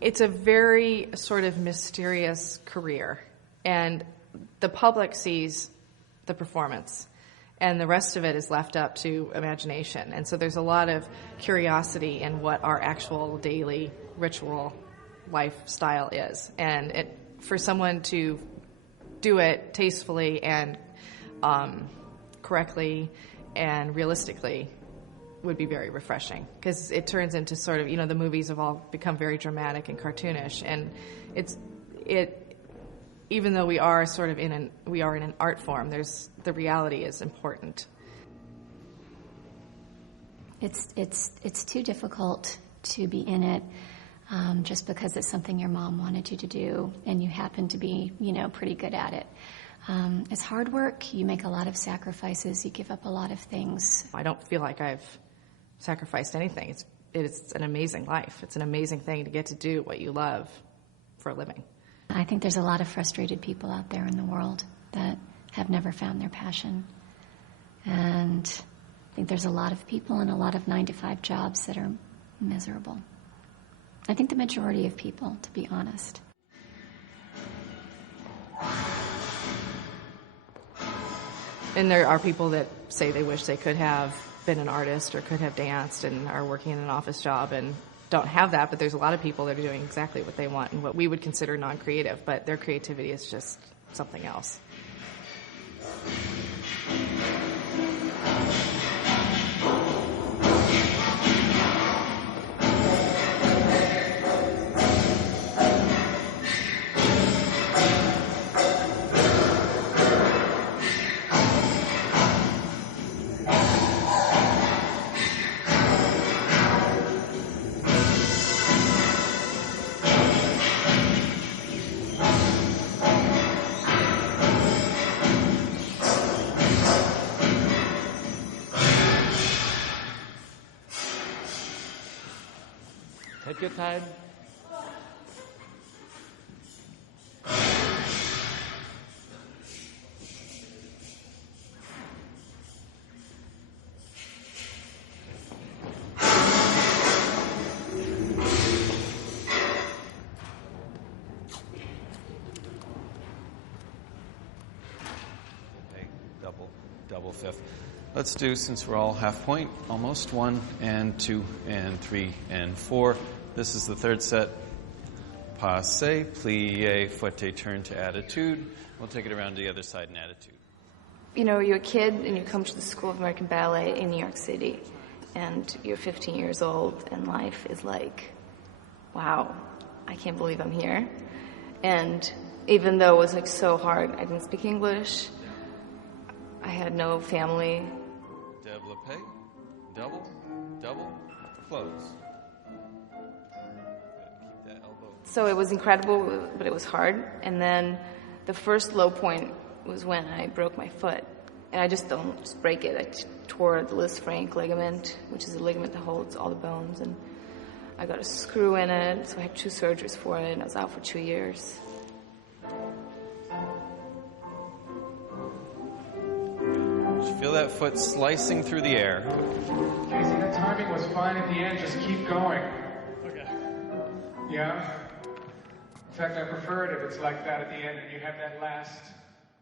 It's a very sort of mysterious career, and the public sees the performance, and the rest of it is left up to imagination. And so there's a lot of curiosity in what our actual daily ritual lifestyle is. And for someone to do it tastefully and correctly and realistically would be very refreshing, because it turns into sort of, the movies have all become very dramatic and cartoonish, and even though we are sort of in an art form, the reality is important. It's too difficult to be in it just because it's something your mom wanted you to do and you happen to be, pretty good at it. It's hard work. You make a lot of sacrifices. You give up a lot of things. I don't feel like I've sacrificed anything. It's an amazing life. It's an amazing thing to get to do what you love for a living. I think there's a lot of frustrated people out there in the world that have never found their passion. And I think there's a lot of people in a lot of 9-to-5 jobs that are miserable. I think the majority of people, to be honest. And there are people that say they wish they could have been an artist or could have danced and are working in an office job and don't have that, but there's a lot of people that are doing exactly what they want and what we would consider non-creative, but their creativity is just something else. Head get tied. Double fifth. Let's do, since we're all half point, almost 1 and 2 and 3 and 4. This is the third set. Passe, plie, fouette, turn to attitude. We'll take it around to the other side in attitude. You're a kid and you come to the School of American Ballet in New York City, and you're 15 years old, and life is like, wow, I can't believe I'm here. And even though it was so hard, I didn't speak English, I had no family. Développé, double, close. Keep that elbow. So it was incredible, but it was hard. And then the first low point was when I broke my foot. And I just don't just break it. I tore the Lis Frank ligament, which is a ligament that holds all the bones. And I got a screw in it, so I had 2 surgeries for it, and I was out for 2 years. Feel that foot slicing through the air. Casey, that timing was fine at the end. Just keep going. Okay. Yeah? In fact, I prefer it if it's like that at the end and you have that last...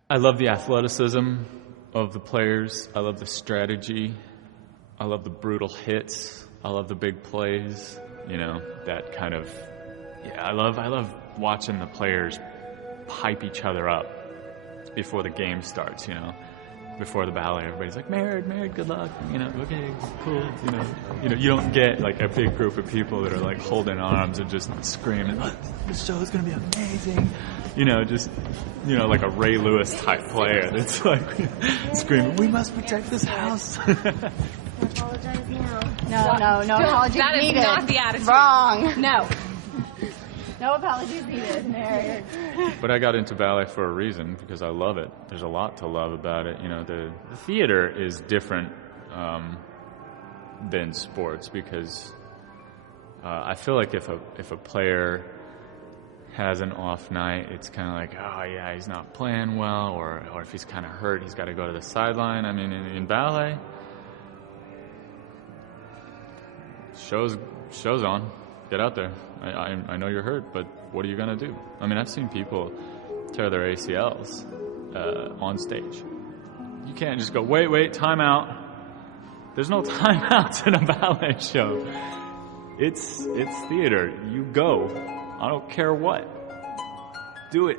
I love the athleticism of the players. I love the strategy. I love the brutal hits. I love the big plays. That kind of... Yeah, I love watching the players hype each other up before the game starts, Before the ballet, everybody's like, married, good luck, okay, cool, you don't get like a big group of people that are like holding arms and just screaming, this show is going to be amazing, like a Ray Lewis type player that's like screaming, we must protect this house. Apologize now. No apologies that needed. That is not the attitude. Wrong. No apologies needed, Mary. But I got into ballet for a reason, because I love it. There's a lot to love about it. The theater is different than sports, because I feel like if a player has an off night, it's kind of like, oh yeah, he's not playing well, or if he's kind of hurt, he's got to go to the sideline. I mean, in ballet, show's on. get out there. I know you're hurt, but what are you going to do? I mean, I've seen people tear their ACLs on stage. You can't just go, wait, time out. There's no timeouts in a ballet show. It's theater. You go. I don't care what. Do it.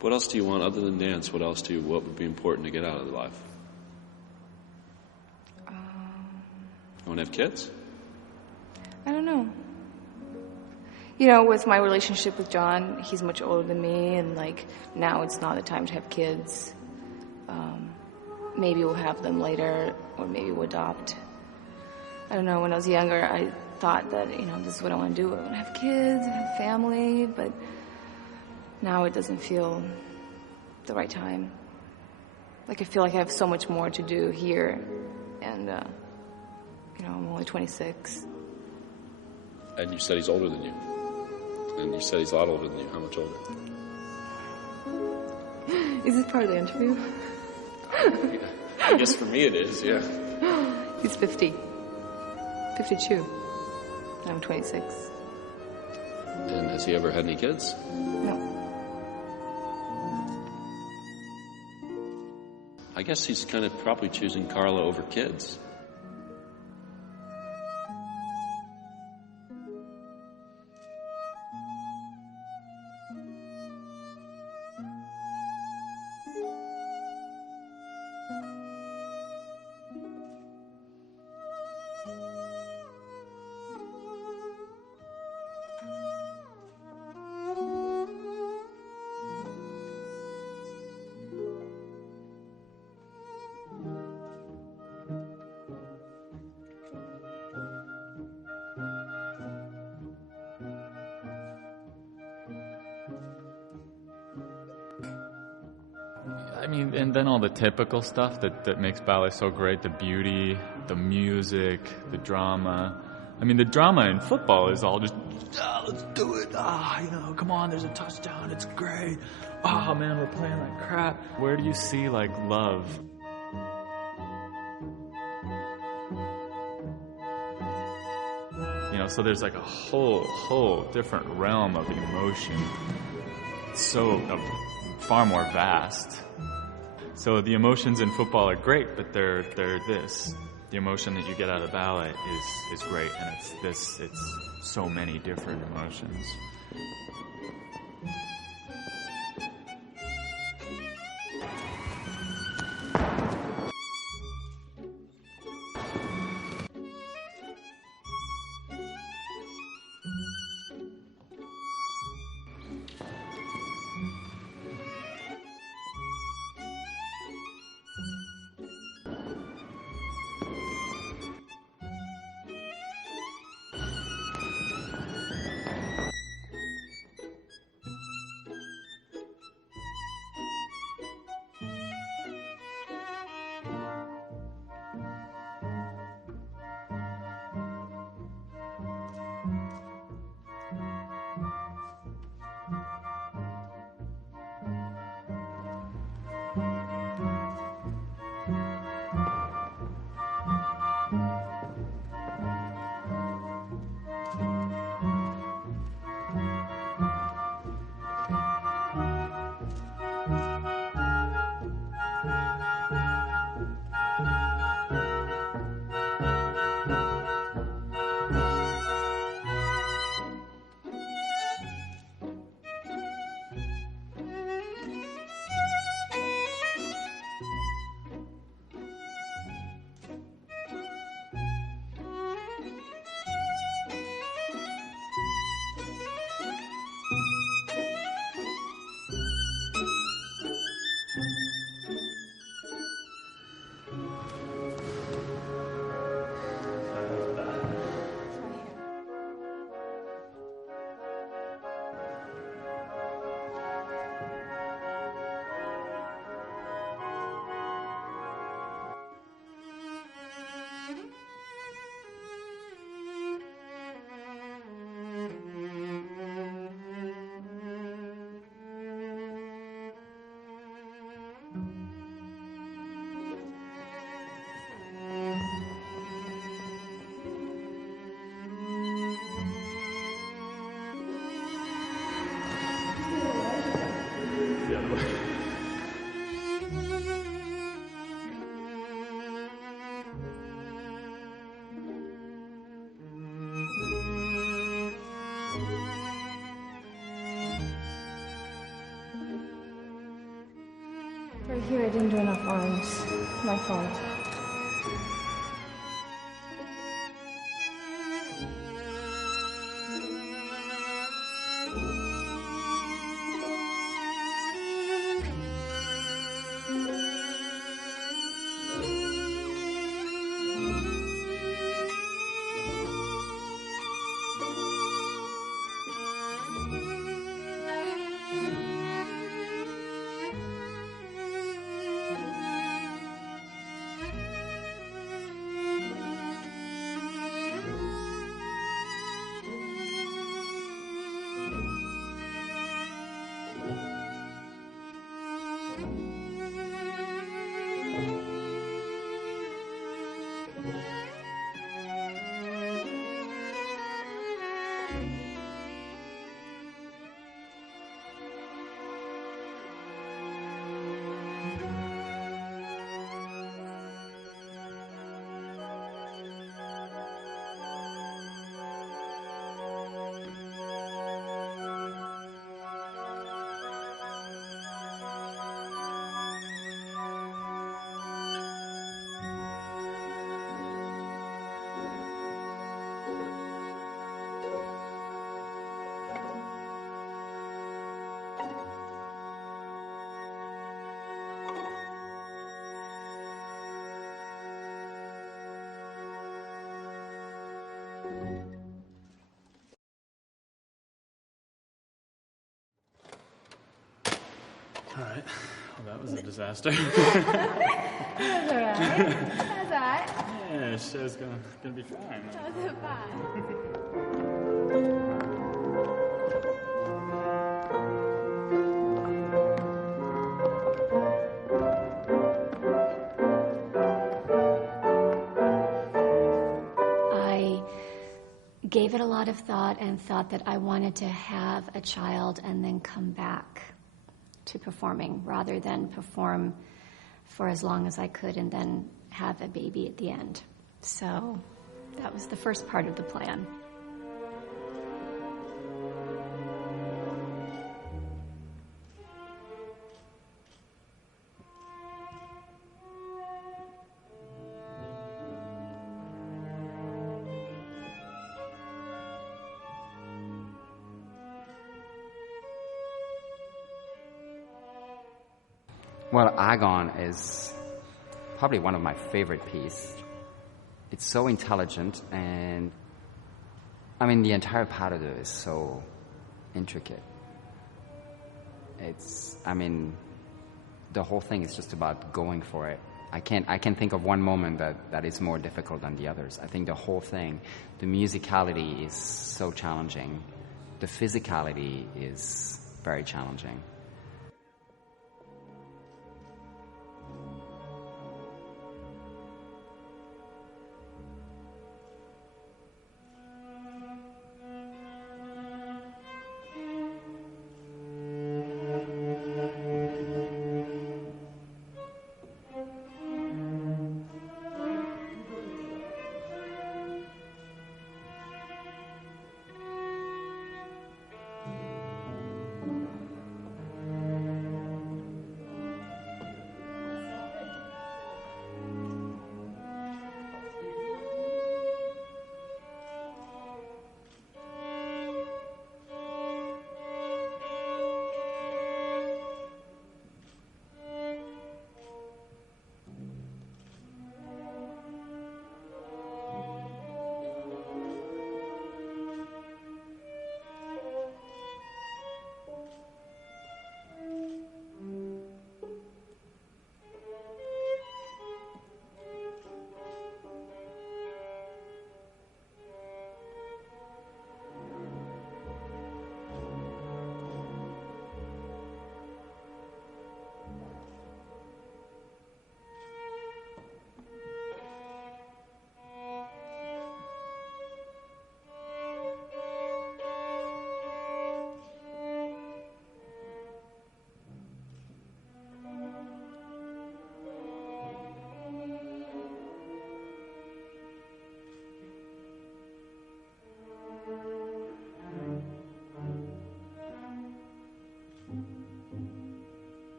What else do you want other than dance? What would be important to get out of life? You want to have kids? I don't know. You know, with my relationship with John, he's much older than me, and like now it's not the time to have kids. Maybe we'll have them later, or maybe we'll adopt. I don't know. When I was younger, I thought that, you know, this is what I want to do. I want to have kids, have family, but now it doesn't feel the right time. Like I feel like I have so much more to do here, and you know, I'm only 26. And you said he's older than you. And you said he's a lot older than you. How much older? Is this part of the interview? I guess for me it is, yeah. He's 50. 52. I'm 26. And has he ever had any kids? No. I guess he's kind of probably choosing Carla over kids. I mean, and then all the typical stuff that makes ballet so great, the beauty, the music, the drama. I mean, the drama in football is all just, let's do it. You know, come on, there's a touchdown. It's great. Oh, man, we're playing like crap. Where do you see, like, love? You know, so there's like a whole different realm of emotion. So far more vast. So the emotions in football are great, but they're this. The emotion that you get out of ballet is great, and it's so many different emotions. Here I didn't do enough arms. My fault. All right. Well, that was a disaster. That's all right. That's all right. Yeah, the show's gonna be fine. That was fine. I gave it a lot of thought and thought that I wanted to have a child and then come back to performing rather than perform for as long as I could and then have a baby at the end. So that was the first part of the plan. Well, Agon is probably one of my favorite pieces. It's so intelligent, and I mean the entire pas de deux is so intricate. The whole thing is just about going for it. I can't think of one moment that is more difficult than the others. I think the whole thing, the musicality is so challenging. The physicality is very challenging.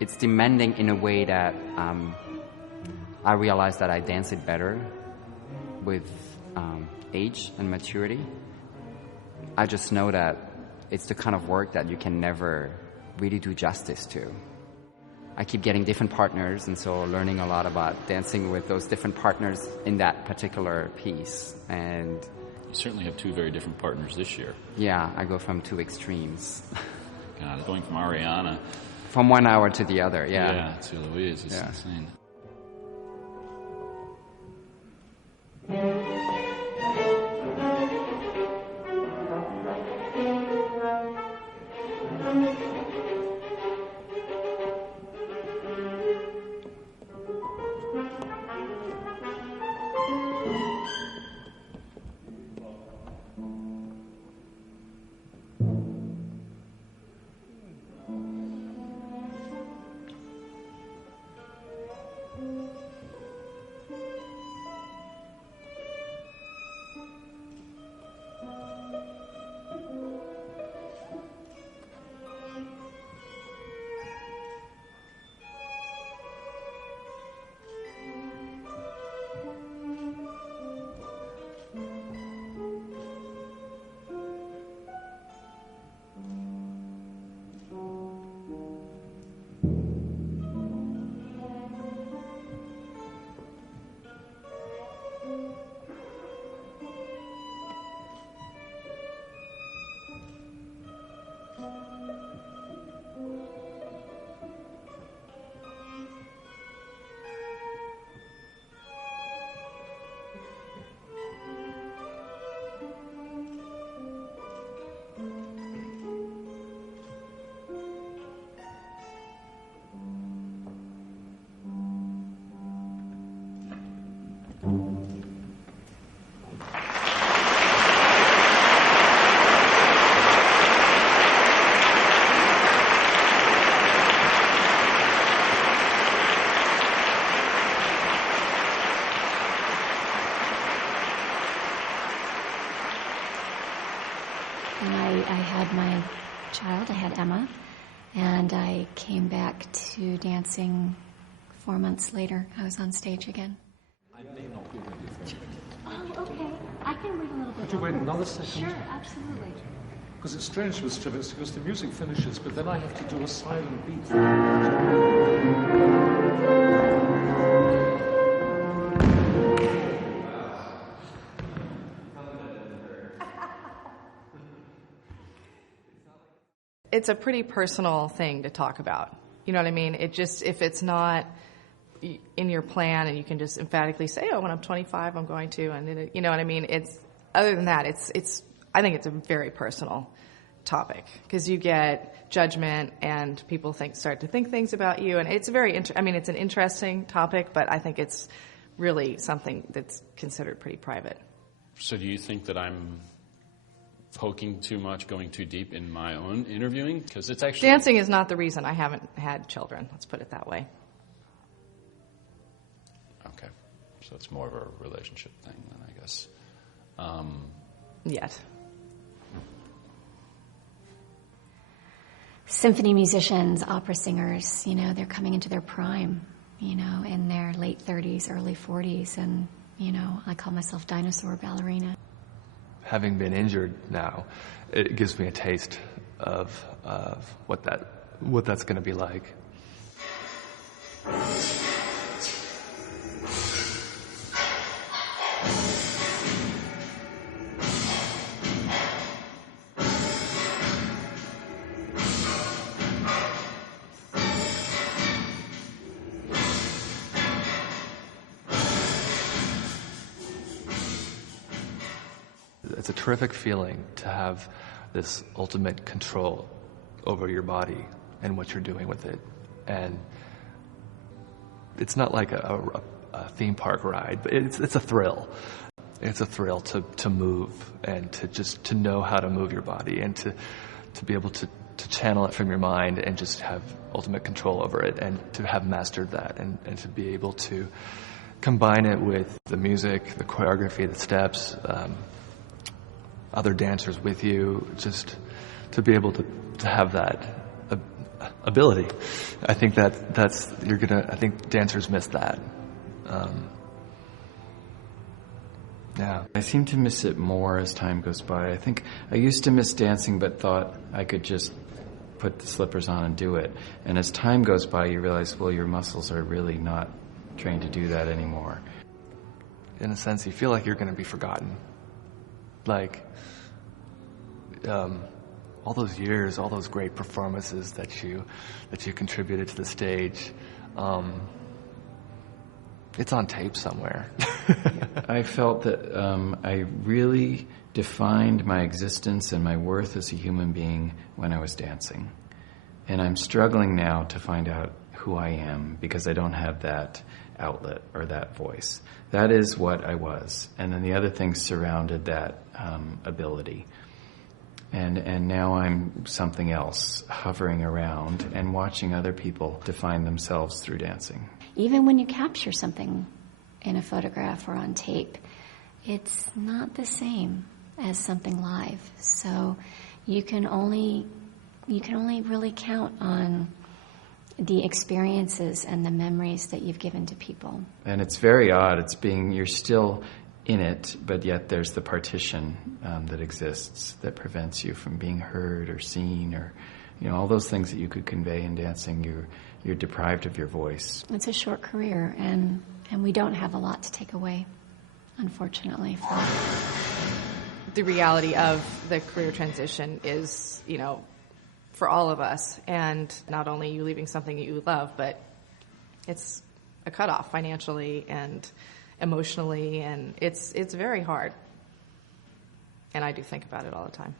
it's demanding in a way that I realize that I dance it better with age and maturity. I just know that it's the kind of work that you can never really do justice to. I keep getting different partners, and so learning a lot about dancing with those different partners in that particular piece. And you certainly have two very different partners this year. Yeah, I go from two extremes. God, going from Ariana. From 1 hour to the other, yeah. Yeah, to Louise. It's insane. I had Emma, and I came back to dancing 4 months later. I was on stage again. Oh, okay. I can wait a little bit. Could you wait another second? Sure, absolutely. Because it's strange with Stravinsky, because the music finishes, but then I have to do a silent beat. It's a pretty personal thing to talk about. You know what I mean? It just, if it's not in your plan and you can just emphatically say, oh, when I'm 25, I'm going to, and then, you know what I mean? It's, other than that, I think it's a very personal topic because you get judgment and people start to think things about you, and it's very, it's an interesting topic, but I think it's really something that's considered pretty private. So do you think that I'm poking too much, going too deep in my own interviewing? Because it's actually... Dancing is not the reason I haven't had children. Let's put it that way. Okay. So it's more of a relationship thing then, I guess. Yet. Symphony musicians, opera singers, they're coming into their prime, in their late 30s, early 40s, and, I call myself dinosaur ballerina. Having been injured now, it gives me a taste of what that's going to be like. It's a terrific feeling to have this ultimate control over your body and what you're doing with it. And it's not like a theme park ride, but it's a thrill. It's a thrill to move and to know how to move your body and to be able to channel it from your mind and just have ultimate control over it and to have mastered that and to be able to combine it with the music, the choreography, the steps, other dancers with you, just to be able to have that ability. I think I think dancers miss that. Yeah. I seem to miss it more as time goes by. I think I used to miss dancing, but thought I could just put the slippers on and do it. And as time goes by, you realize, well, your muscles are really not trained to do that anymore. In a sense, you feel like you're going to be forgotten. Like, all those years, all those great performances that you contributed to the stage, it's on tape somewhere. I felt that I really defined my existence and my worth as a human being when I was dancing. And I'm struggling now to find out who I am because I don't have that outlet or that voice. That is what I was. And then the other things surrounded that ability. And now I'm something else, hovering around and watching other people define themselves through dancing. Even when you capture something in a photograph or on tape, it's not the same as something live. So you can only really count on the experiences and the memories that you've given to people. And it's very odd. You're still in it, but yet there's the partition that exists that prevents you from being heard or seen, or all those things that you could convey in dancing. You're deprived of your voice. It's a short career, and we don't have a lot to take away, unfortunately. The reality of the career transition is, for all of us, and not only you leaving something that you love, but it's a cutoff financially and emotionally, and it's very hard. And I do think about it all the time.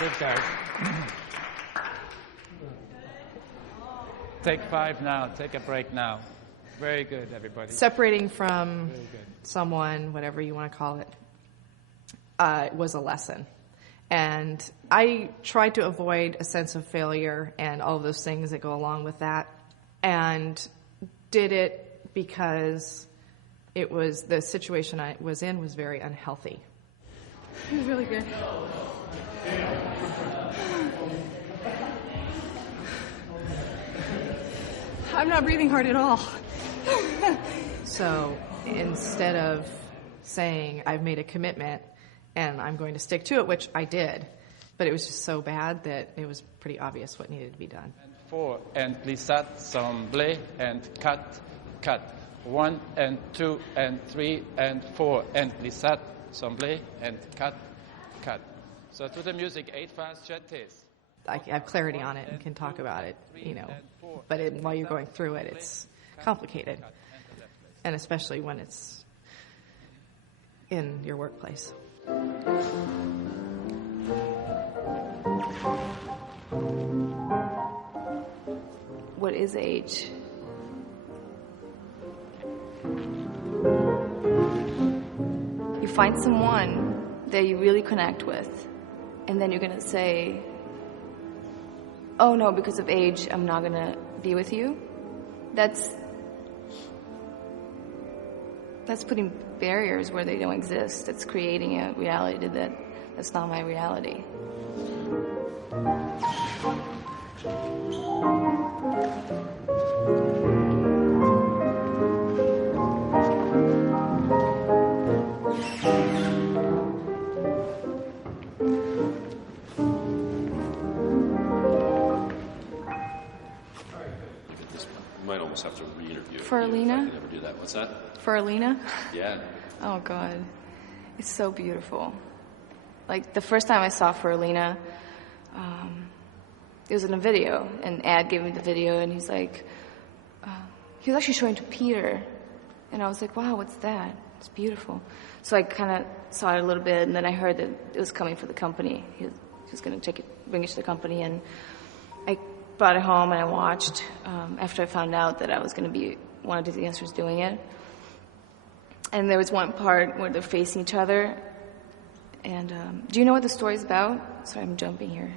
Good guys. Take 5 now. Take a break now. Very good, everybody. Separating from someone, whatever you want to call it, was a lesson. And I tried to avoid a sense of failure and all of those things that go along with that, and did it because it was the situation I was in was very unhealthy. It was really good. I'm not breathing hard at all. So instead of saying I've made a commitment and I'm going to stick to it, which I did, but it was just so bad that it was pretty obvious what needed to be done. 4 and glissade, semblé, and cut, cut. 1 and 2 and 3 and 4 and glissade, semblé, and cut, cut. So to the music, 8 fast jetés. I have clarity on it and can talk about it, but while you're going through it, it's complicated, and especially when it's in your workplace. What is age? You find someone that you really connect with, and then you're going to say, oh no, because of age, I'm not going to be with you. That's putting barriers where they don't exist. That's creating a reality that's not my reality. Might almost have to re-interview it. Ferlina? I can never do that. What's that? Ferlina? Yeah. Oh, God. It's so beautiful. Like, the first time I saw Ferlina, it was in a video. An ad gave me the video, and he's like, he was actually showing to Peter. And I was like, wow, what's that? It's beautiful. So I kind of saw it a little bit, and then I heard that it was coming for the company. He was going to bring it to the company, and I brought it home and I watched after I found out that I was going to be one of the dancers doing it. And there was one part where they're facing each other. And do you know what the story's about? Sorry, I'm jumping here.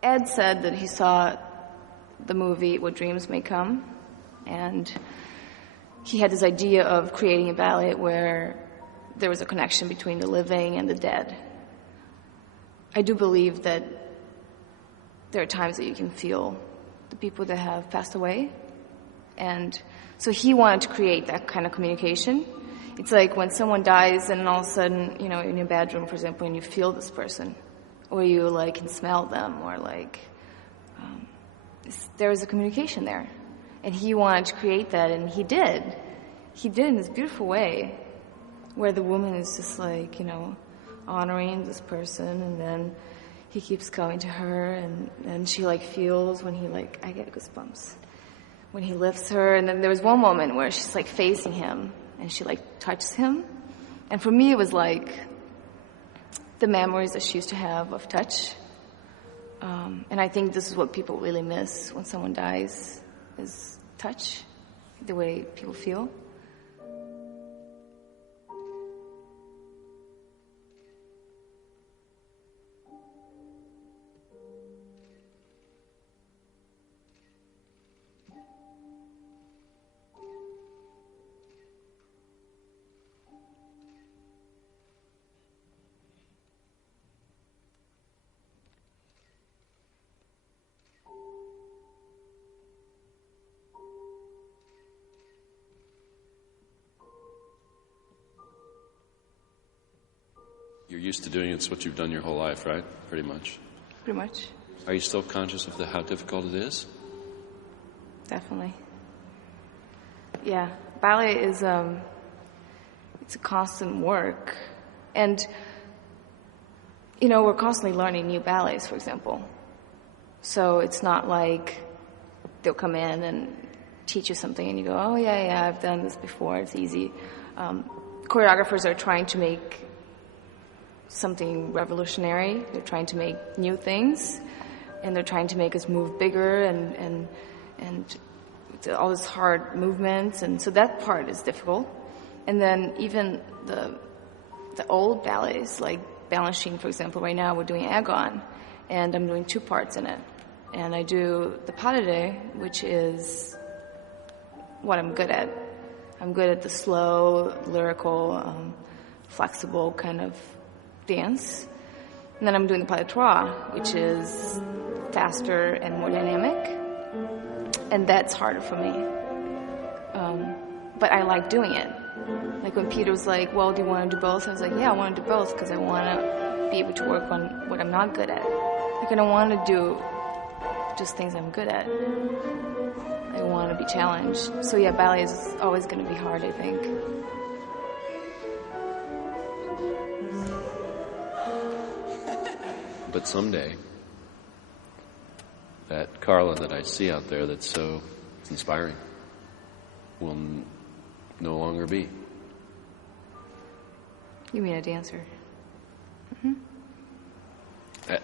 Ed said that he saw the movie What Dreams May Come, and he had this idea of creating a ballet where there was a connection between the living and the dead. I do believe that there are times that you can feel the people that have passed away, and so he wanted to create that kind of communication. It's like when someone dies and all of a sudden, in your bedroom, for example, and you feel this person, or you can smell them, or there was a communication there. And he wanted to create that, and he did. He did in this beautiful way, where the woman is just honoring this person, and then he keeps coming to her, and she feels when he I get goosebumps. When he lifts her, and then there was one moment where she's facing him, and she touches him. And for me it was the memories that she used to have of touch. And I think this is what people really miss when someone dies. is touch, the way people feel. You're used to doing it. It's what you've done your whole life, right? Pretty much. Pretty much. Are you still conscious of how difficult it is? Definitely. Yeah, ballet is it's a constant work, and we're constantly learning new ballets, for example. So it's not like they'll come in and teach you something, and you go, "Oh yeah, I've done this before. It's easy." Choreographers are trying to make something revolutionary. They're trying to make new things, and they're trying to make us move bigger and all these hard movements, and so that part is difficult. And then even the old ballets, like Balanchine, for example, right now we're doing Agon, and I'm doing 2 parts in it. And I do the pas de deux, which is what I'm good at. I'm good at the slow, lyrical, flexible kind of dance. And then I'm doing the pas de trois, which is faster and more dynamic. And that's harder for me. But I like doing it. Like when Peter was like, "Well, do you want to do both?" I was like, "Yeah, I want to do both because I want to be able to work on what I'm not good at. Like I don't want to do just things I'm good at. I want to be challenged." So yeah, ballet is always going to be hard, I think. But someday, that Carla that I see out there that's so inspiring will no longer be. You mean a dancer?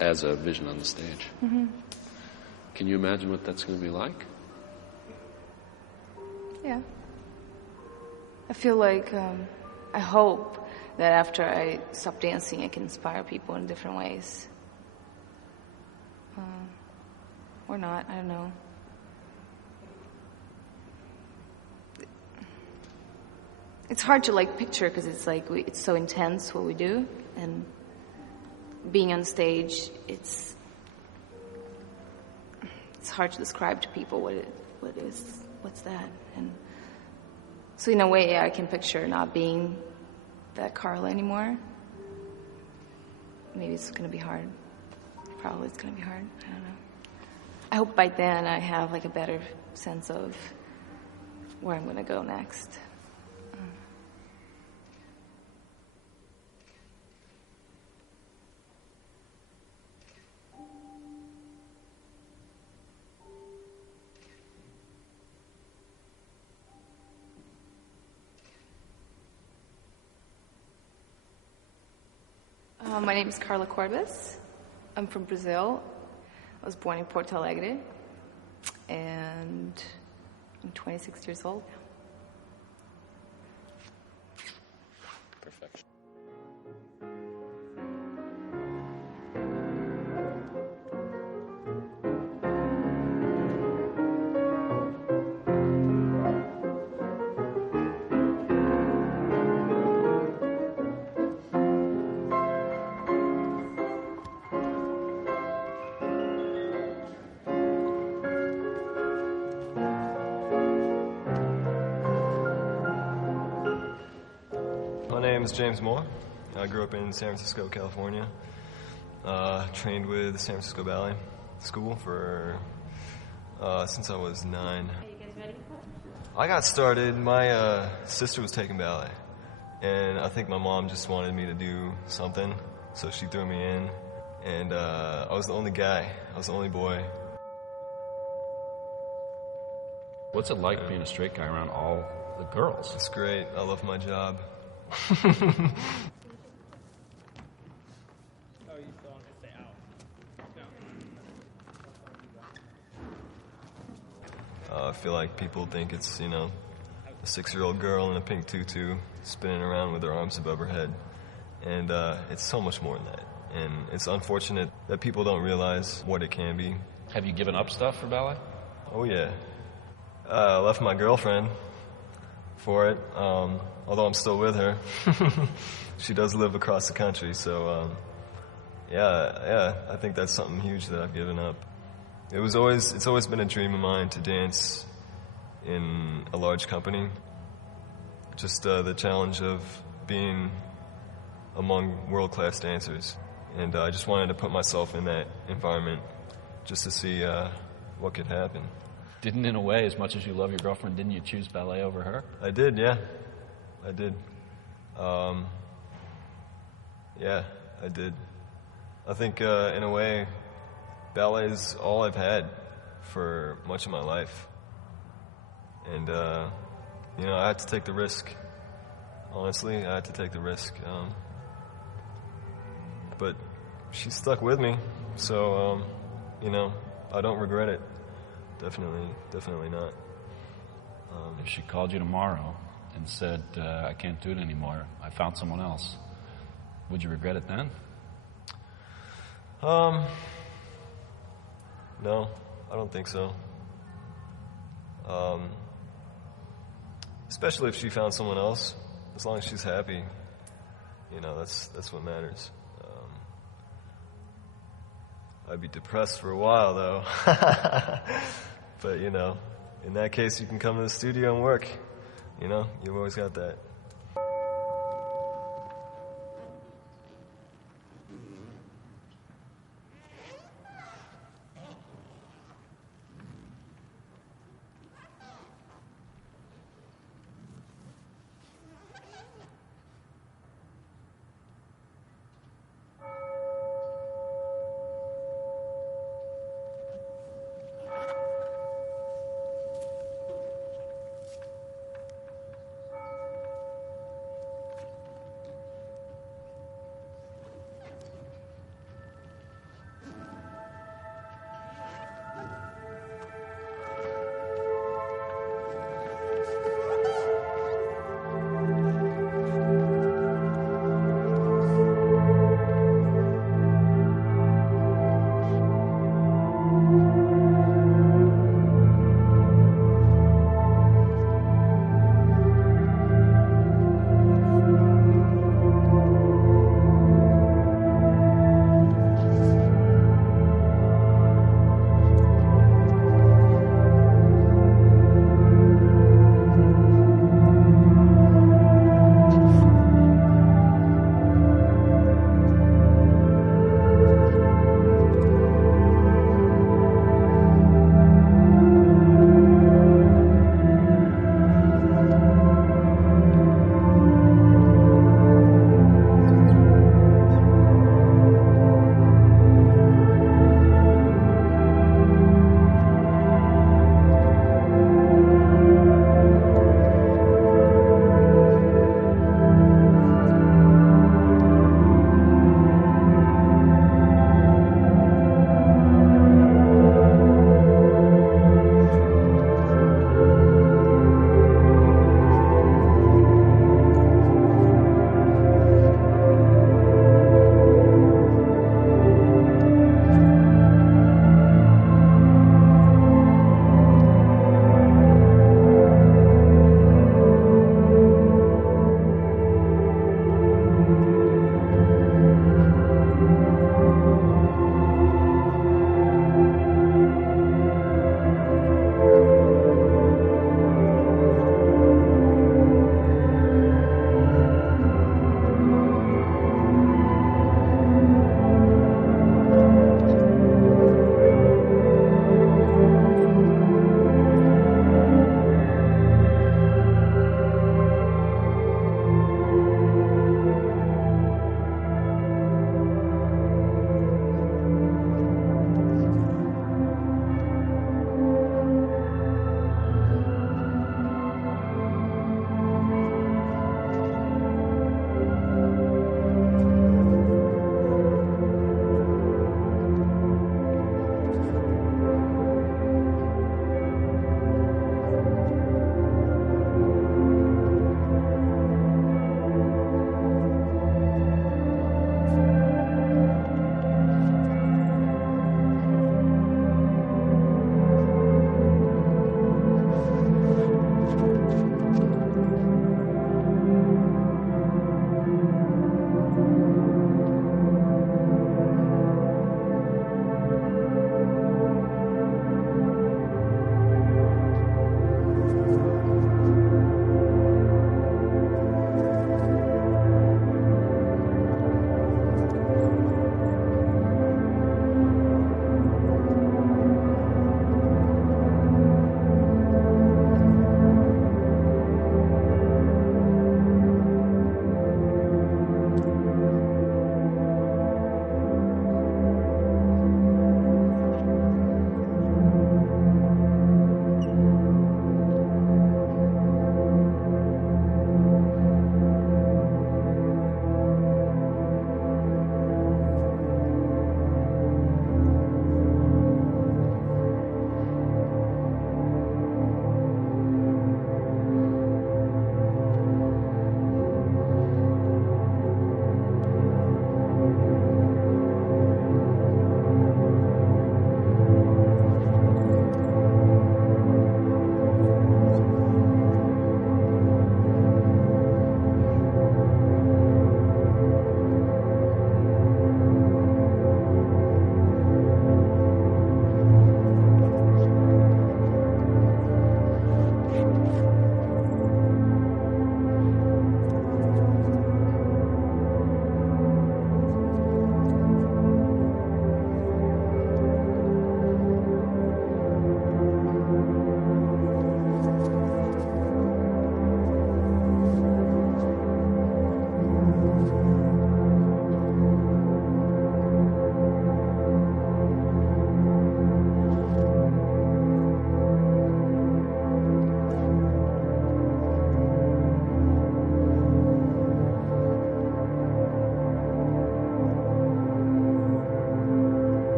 As a vision on the stage. Can you imagine what that's going to be like? Yeah. I feel like, I hope that after I stop dancing, I can inspire people in different ways. Or not, I don't know. It's hard to picture because it's it's so intense what we do, and being on stage, it's hard to describe to people what's that. And so in a way, I can picture not being that Carla anymore. Maybe it's going to be hard. Probably it's going to be hard. I don't know. I hope by then I have a better sense of where I'm going to go next. My name is Carla Corbis. I'm from Brazil. I was born in Porto Alegre, and I'm 26 years old. Perfection. My name is James Moore. I grew up in San Francisco, California. Trained with the San Francisco Ballet School for since I was 9. Are you guys ready for it? I got started. My sister was taking ballet, and I think my mom just wanted me to do something, so she threw me in. And I was the only guy. I was the only boy. What's it like being a straight guy around all the girls? It's great. I love my job. I feel like people think it's, you know, a 6-year-old girl in a pink tutu spinning around with her arms above her head. And it's so much more than that. And it's unfortunate that people don't realize what it can be. Have you given up stuff for ballet? Oh, yeah. I left my girlfriend for it, although I'm still with her. She does live across the country, so yeah, I think that's something huge that I've given up. It's always been a dream of mine to dance in a large company. Just the challenge of being among world-class dancers. And I just wanted to put myself in that environment just to see what could happen. Didn't, in a way, as much as you love your girlfriend, didn't you choose ballet over her? I did, yeah. I did. Yeah, I did. I think, in a way, ballet is all I've had for much of my life. And, you know, I had to take the risk. Honestly, I had to take the risk. But she stuck with me, so, you know, I don't regret it. Definitely not. If she called you tomorrow and said, I can't do it anymore, I found someone else, would you regret it then? No, I don't think so. Especially if she found someone else. As long as she's happy, you know, that's what matters. I'd be depressed for a while, though. But, you know, in that case, you can come to the studio and work. You know, you've always got that.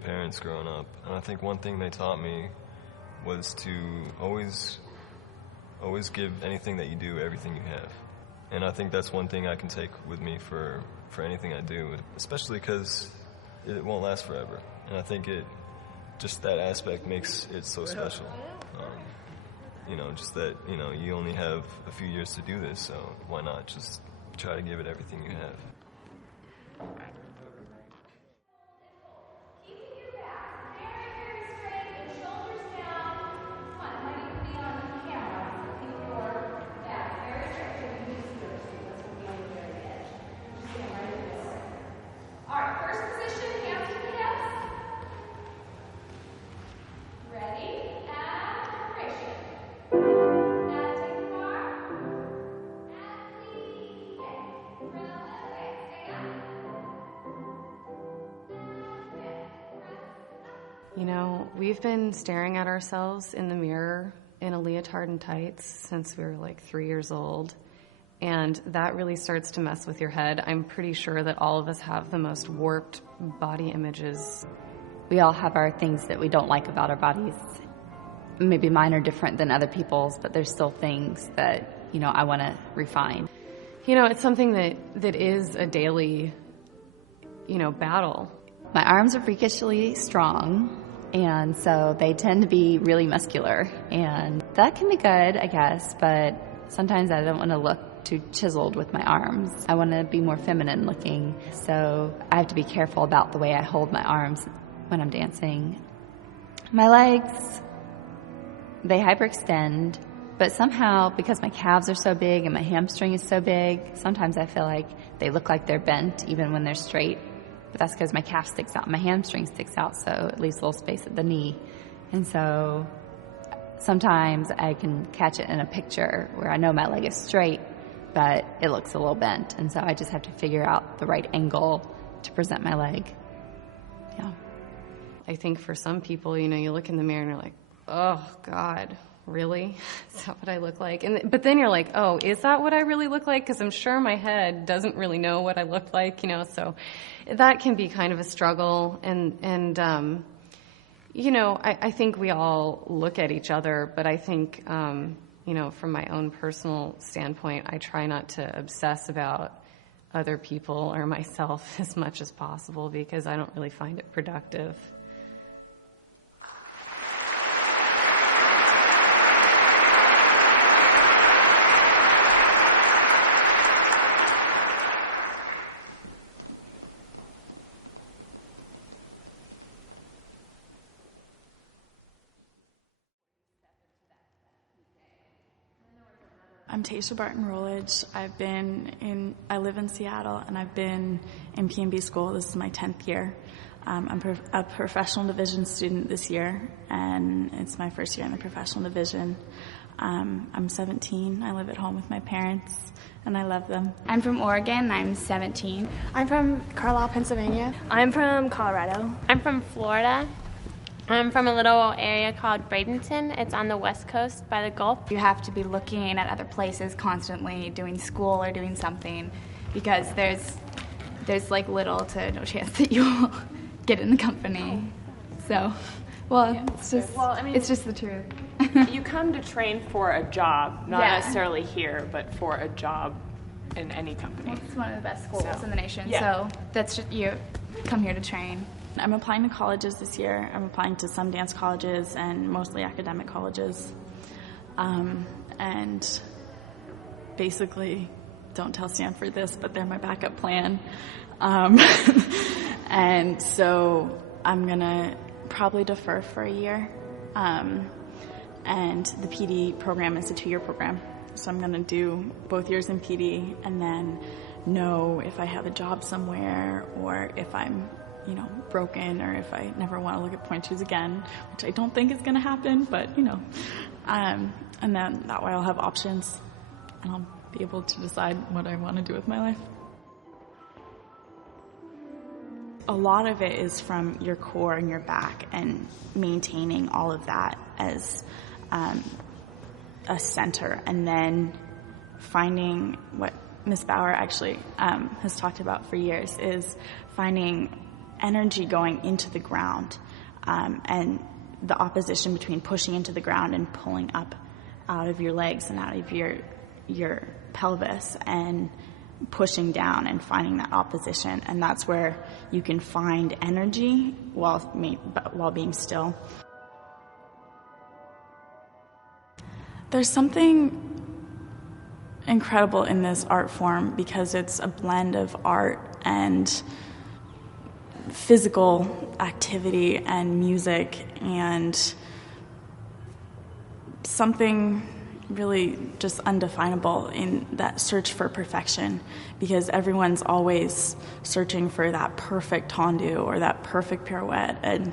good parents growing up, and I think one thing they taught me was to always give anything that you do everything you have. And I think that's one thing I can take with me for anything I do, especially because it won't last forever. And I think just that aspect makes it so special. Just that, you only have a few years to do this, so why not just try to give it everything you have. We've been staring at ourselves in the mirror in a leotard and tights since we were like 3 years old, and that really starts to mess with your head. I'm pretty sure that all of us have the most warped body images. We all have our things that we don't like about our bodies. Maybe mine are different than other people's, but there's still things that, I want to refine. It's something that is a daily, battle. My arms are freakishly strong, and so they tend to be really muscular, and that can be good, I guess, but sometimes I don't want to look too chiseled with my arms. I want to be more feminine looking, so I have to be careful about the way I hold my arms when I'm dancing. My legs, they hyperextend, but somehow, because my calves are so big and my hamstring is so big, sometimes I feel like they look like they're bent even when they're straight. But that's because my calf sticks out, my hamstring sticks out, so it leaves a little space at the knee. And so sometimes I can catch it in a picture where I know my leg is straight, but it looks a little bent. And so I just have to figure out the right angle to present my leg. Yeah. I think for some people, you look in the mirror and you're like, oh, God, really? Is that what I look like? But then you're like, oh, is that what I really look like? Because I'm sure my head doesn't really know what I look like, so that can be kind of a struggle. And I think we all look at each other, but I think, from my own personal standpoint, I try not to obsess about other people or myself as much as possible because I don't really find it productive. I'm Tasha Barton-Rollage. I live in Seattle, and I've been in P&B school. This is my 10th year. I'm a professional division student this year, and it's my first year in the professional division. I'm 17. I live at home with my parents, and I love them. I'm from Oregon. I'm 17. I'm from Carlisle, Pennsylvania. I'm from Colorado. I'm from Florida. I'm from a little area called Bradenton. It's on the west coast by the Gulf. You have to be looking at other places constantly, doing school or doing something, because there's like little to no chance that you'll get in the company. So, it's just the truth. You come to train for a job, not necessarily here, but for a job in any company. It's one of the best schools in the nation, so that's just, you come here to train. I'm applying to colleges this year. I'm applying to some dance colleges and mostly academic colleges. And basically, don't tell Stanford this, but they're my backup plan. And so I'm going to probably defer for a year. And the PD program is a 2-year program. So I'm going to do both years in PD and then know if I have a job somewhere or if I'm broken, or if I never want to look at point shoes again, which I don't think is going to happen, but, and then that way I'll have options, and I'll be able to decide what I want to do with my life. A lot of it is from your core and your back, and maintaining all of that as a center, and then finding what Ms. Bauer actually has talked about for years, is finding energy going into the ground, and the opposition between pushing into the ground and pulling up out of your legs and out of your pelvis, and pushing down and finding that opposition. And that's where you can find energy while being still. There's something incredible in this art form because it's a blend of art and physical activity and music and something really just undefinable in that search for perfection, because everyone's always searching for that perfect tendu or that perfect pirouette, and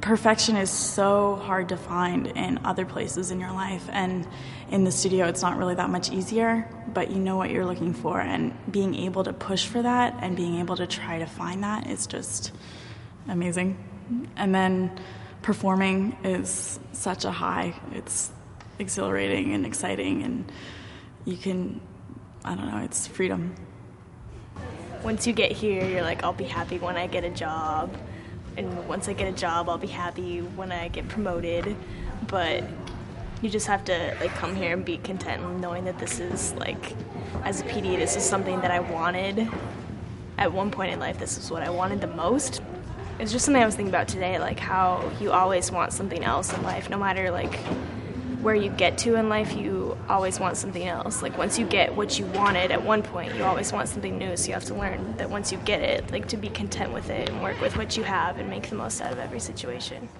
perfection is so hard to find in other places in your life, and in the studio it's not really that much easier, but you know what you're looking for, and being able to push for that and being able to try to find that is just amazing. And then performing is such a high. It's exhilarating and exciting, and you can, I don't know, it's freedom. Once you get here, you're like, I'll be happy when I get a job. And once I get a job, I'll be happy when I get promoted. But you just have to come here and be content, knowing that this is as a PD, this is something that I wanted. At one point in life, this is what I wanted the most. It's just something I was thinking about today, how you always want something else in life. No matter where you get to in life, you always want something else. Once you get what you wanted at one point, you always want something new, so you have to learn that once you get it, to be content with it and work with what you have and make the most out of every situation.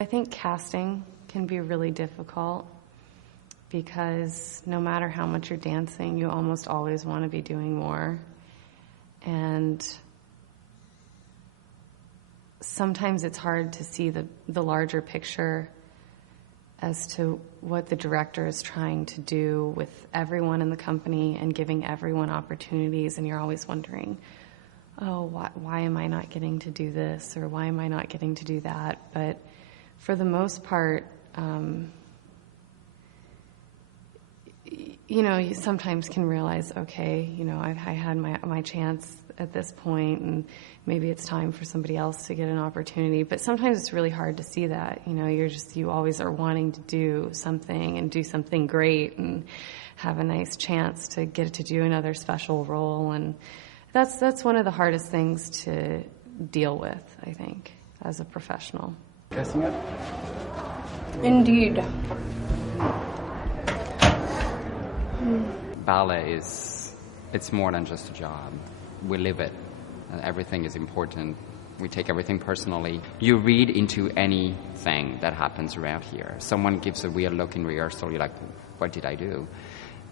I think casting can be really difficult because no matter how much you're dancing, you almost always want to be doing more. And sometimes it's hard to see the larger picture as to what the director is trying to do with everyone in the company and giving everyone opportunities, and you're always wondering, oh, why am I not getting to do this, or why am I not getting to do that? But for the most part, you sometimes can realize, okay, I had my chance at this point, and maybe it's time for somebody else to get an opportunity. But sometimes it's really hard to see that. You always are wanting to do something and do something great and have a nice chance to get to do another special role. And that's one of the hardest things to deal with, I think, as a professional. Guessing it? Indeed. Ballet it's more than just a job. We live it. Everything is important. We take everything personally. You read into anything that happens around here. Someone gives a weird look in rehearsal, you're like, what did I do?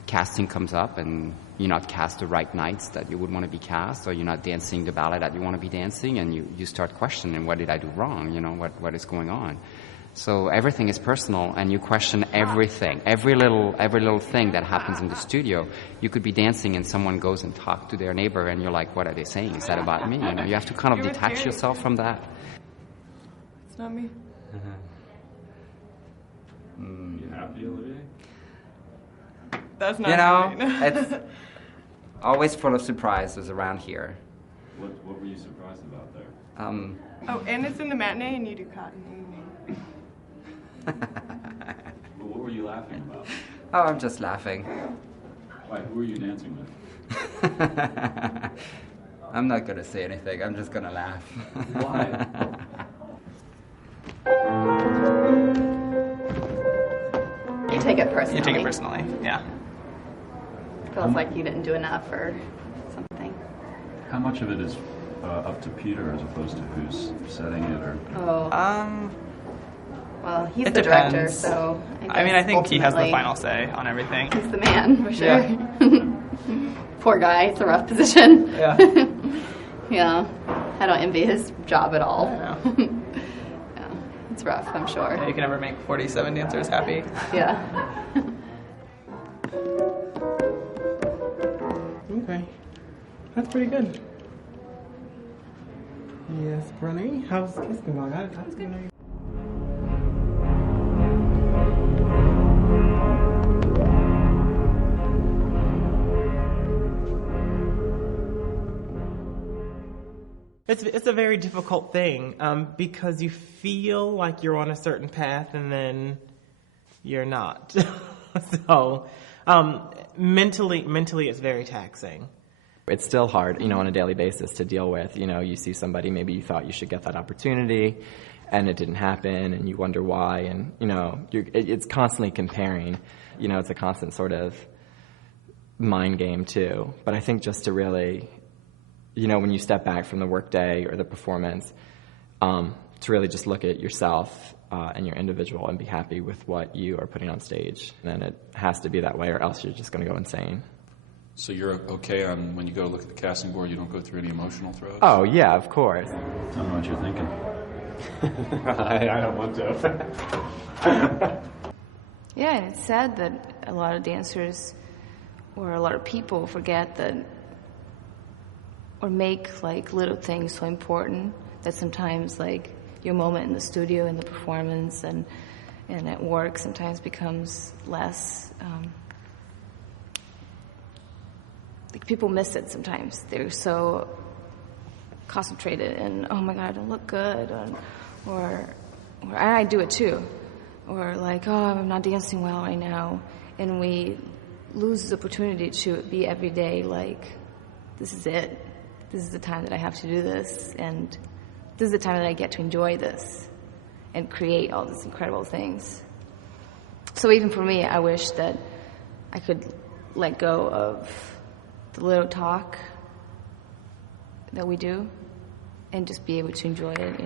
Casting comes up and you're not cast the right nights that you would want to be cast, or you're not dancing the ballet that you want to be dancing, and you start questioning, what did I do wrong? What is going on? So everything is personal, and you question everything, every little thing that happens in the studio. You could be dancing and someone goes and talks to their neighbor, and you're like, what are they saying? Is that about me? You have to kind of detach yourself from that. It's not me. You happy, Olivier? That's not it's always full of surprises around here. What were you surprised about there? Oh, and it's in the matinee, and you do cotton in the evening. Well, what were you laughing about? Oh, I'm just laughing. Why, who were you dancing with? I'm not going to say anything. I'm just going to laugh. Why? You take it personally. You take it personally, yeah. Feels like you didn't do enough or something. How much of it is up to Peter as opposed to who's setting it, or? Well, he's it the depends. director, so I think he has the final say on everything. He's the man, for sure. Yeah. Poor guy, it's a rough position. Yeah. Yeah. I don't envy his job at all. I know. Yeah. It's rough, I'm sure. Yeah, you can never make 47 dancers happy. Yeah. Okay. That's pretty good. Yes, Brenny, how's kissing going? I was gonna... It's a very difficult thing because you feel like you're on a certain path and then you're not. So mentally it's very taxing. It's still hard, on a daily basis to deal with. You see somebody, maybe you thought you should get that opportunity, and it didn't happen, and you wonder why, and, it's constantly comparing. It's a constant sort of mind game, too. But I think just to really, when you step back from the workday or the performance, to really just look at yourself and your individual and be happy with what you are putting on stage. And it has to be that way, or else you're just going to go insane. So you're okay on when you go look at the casting board, you don't go through any emotional throws? Oh, yeah, of course. I don't know what you're thinking. I don't want to. Yeah, and it's sad that a lot of dancers or a lot of people forget that or make like little things so important that sometimes like your moment in the studio and the performance and at work sometimes becomes less. Like people miss it sometimes. They're so concentrated and, oh my God, I don't look good, or I do it too, or like, oh, I'm not dancing well right now, and we lose the opportunity to be every day like, this is it. This is the time that I have to do this, and this is the time that I get to enjoy this and create all these incredible things. So even for me, I wish that I could let go of the little talk that we do and just be able to enjoy it,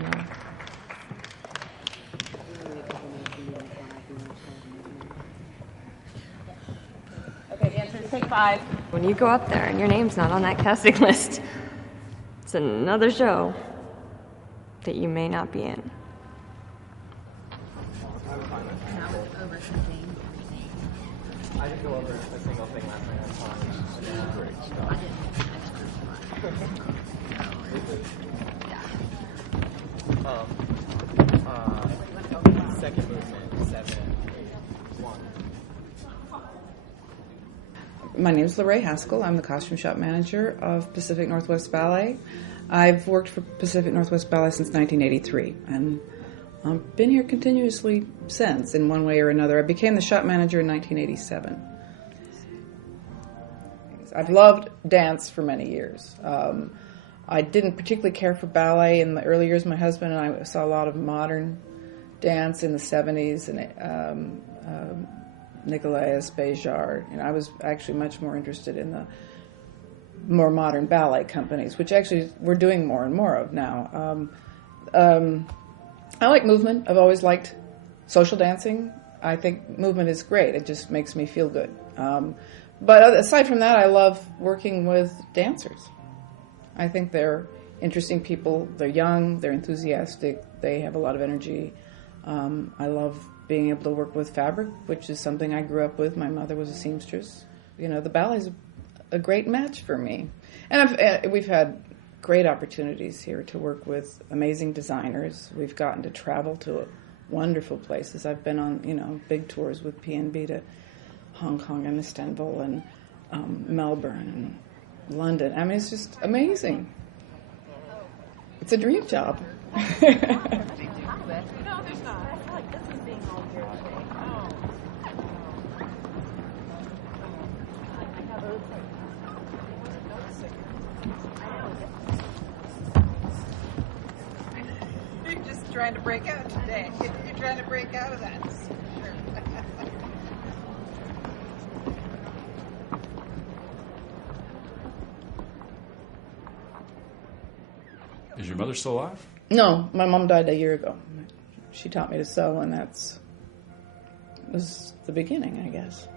Okay, dancers, take 5. When you go up there and your name's not on that casting list, it's another show that you may not be in. I didn't go over a single thing last night. I'm fine. Great stuff. Second movement, 7, 1. My name is Lorraine Haskell. I'm the costume shop manager of Pacific Northwest Ballet. I've worked for Pacific Northwest Ballet since 1983, and I've been here continuously since, in one way or another. I became the shop manager in 1987. I've loved dance for many years. I didn't particularly care for ballet in the early years. My husband and I saw a lot of modern dance in the 70s, and Nicolas, Béjart, and I was actually much more interested in the more modern ballet companies, which actually we're doing more and more of now. I like movement. I've always liked social dancing. I think movement is great. It just makes me feel good. But aside from that, I love working with dancers. I think they're interesting people. They're young, they're enthusiastic, they have a lot of energy. I love being able to work with fabric, which is something I grew up with. My mother was a seamstress. The ballet is a great match for me. And we've had great opportunities here to work with amazing designers. We've gotten to travel to wonderful places. I've been on, big tours with PNB to Hong Kong and Istanbul and Melbourne and London. I mean, it's just amazing. It's a dream job. You're just trying to break out today. You're trying to break out of that. Is your mother still alive? No, my mom died a year ago. She taught me to sew, and was the beginning, I guess.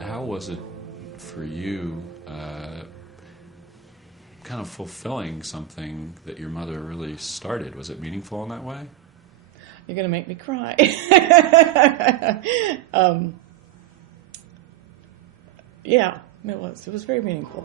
How was it for you kind of fulfilling something that your mother really started? Was it meaningful in that way? You're going to make me cry. Yeah, it was. It was very meaningful.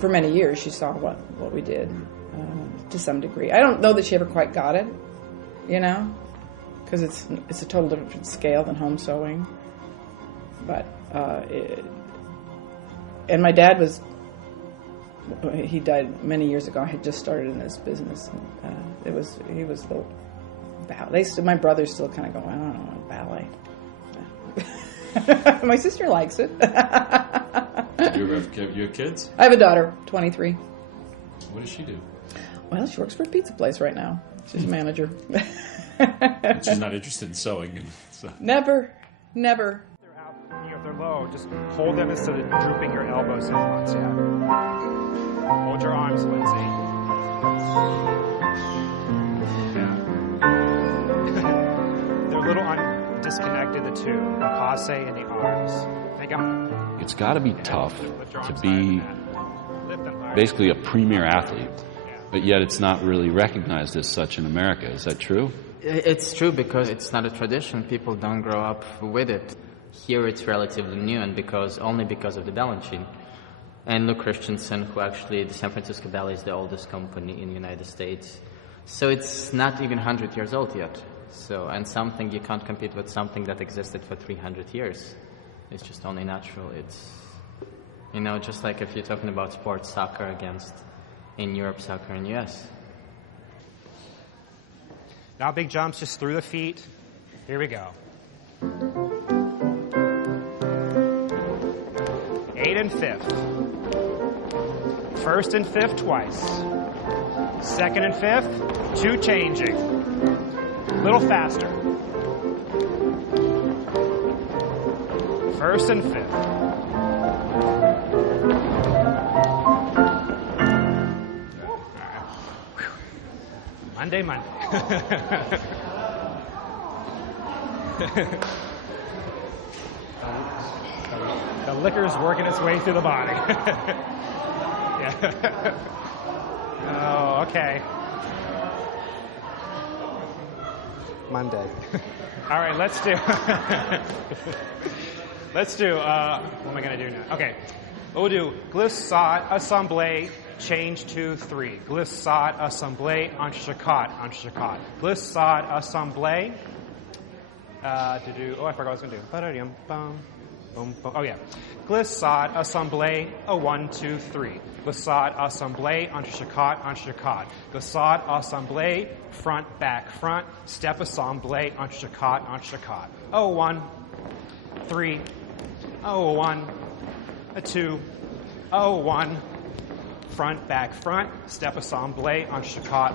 For many years, she saw what we did to some degree. I don't know that she ever quite got it, because it's a total different scale than home sewing. But and my dad he died many years ago. I had just started in this business. He was the ballet. My brother's still kind of going, I don't know, ballet. My sister likes it. You have kids? I have a daughter, 23. What does she do? Well, she works for a pizza place right now. She's a manager. And she's not interested in sewing. Never. They're out, if they're low, just hold them instead of drooping your elbows in once, yeah. Hold your arms, Lindsay. Yeah. They're a little disconnected, the two, the passe and the arms. It's got to be tough to be basically a premier athlete, but yet it's not really recognized as such in America. Is that true? It's true because it's not a tradition. People don't grow up with it. Here it's relatively new, and only because of the Balanchine. And Luke Christensen, who actually, the San Francisco Ballet is the oldest company in the United States. So it's not even 100 years old yet. And something, you can't compete with something that existed for 300 years. It's just only natural. It's, just like if you're talking about sports, soccer against, in Europe, soccer in US. Now big jumps just through the feet. Here we go. 8 and 5th. 1st and 5th twice. 2nd and 5th, 2 changing. A little faster. 1st and 5th. Monday. The liquor's working its way through the body. Yeah. Oh, okay. Monday. All right, let's do. What am I going to do now? Okay. We'll do glissade, assemblée, change 2, 3. Glissade, assemblée, entrechocat. Glissade, assemblée. I forgot what I was going to do. Oh, yeah. Glissade, assemblée, 1, 2, 3. Glissade, assemblée, entrechocat. Glissade, assemblée, front, back, front. Step, assemblée, entrechocat. 1, 3. 1, 2. 1. Front, back, front. Step, assemblée, entrechocat.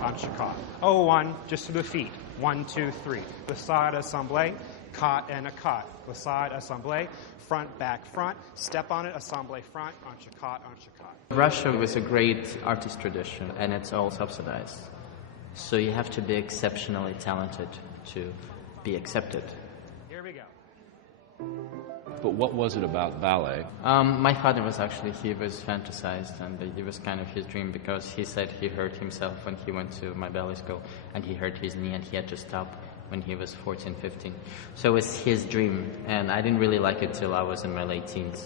1, just to the feet. 1, 2, 3. Glissade, assemblée, cot and a cot. Glissade, assemblée, front, back, front. Step on it, assemblée, front, entrechocat. Russia was a great artist tradition, and it's all subsidized. So you have to be exceptionally talented to be accepted. Here we go. But what was it about ballet? My father was he was fantasized, and it was kind of his dream, because he said he hurt himself when he went to my ballet school, and he hurt his knee, and he had to stop when he was 14, 15. So it was his dream, and I didn't really like it till I was in my late teens.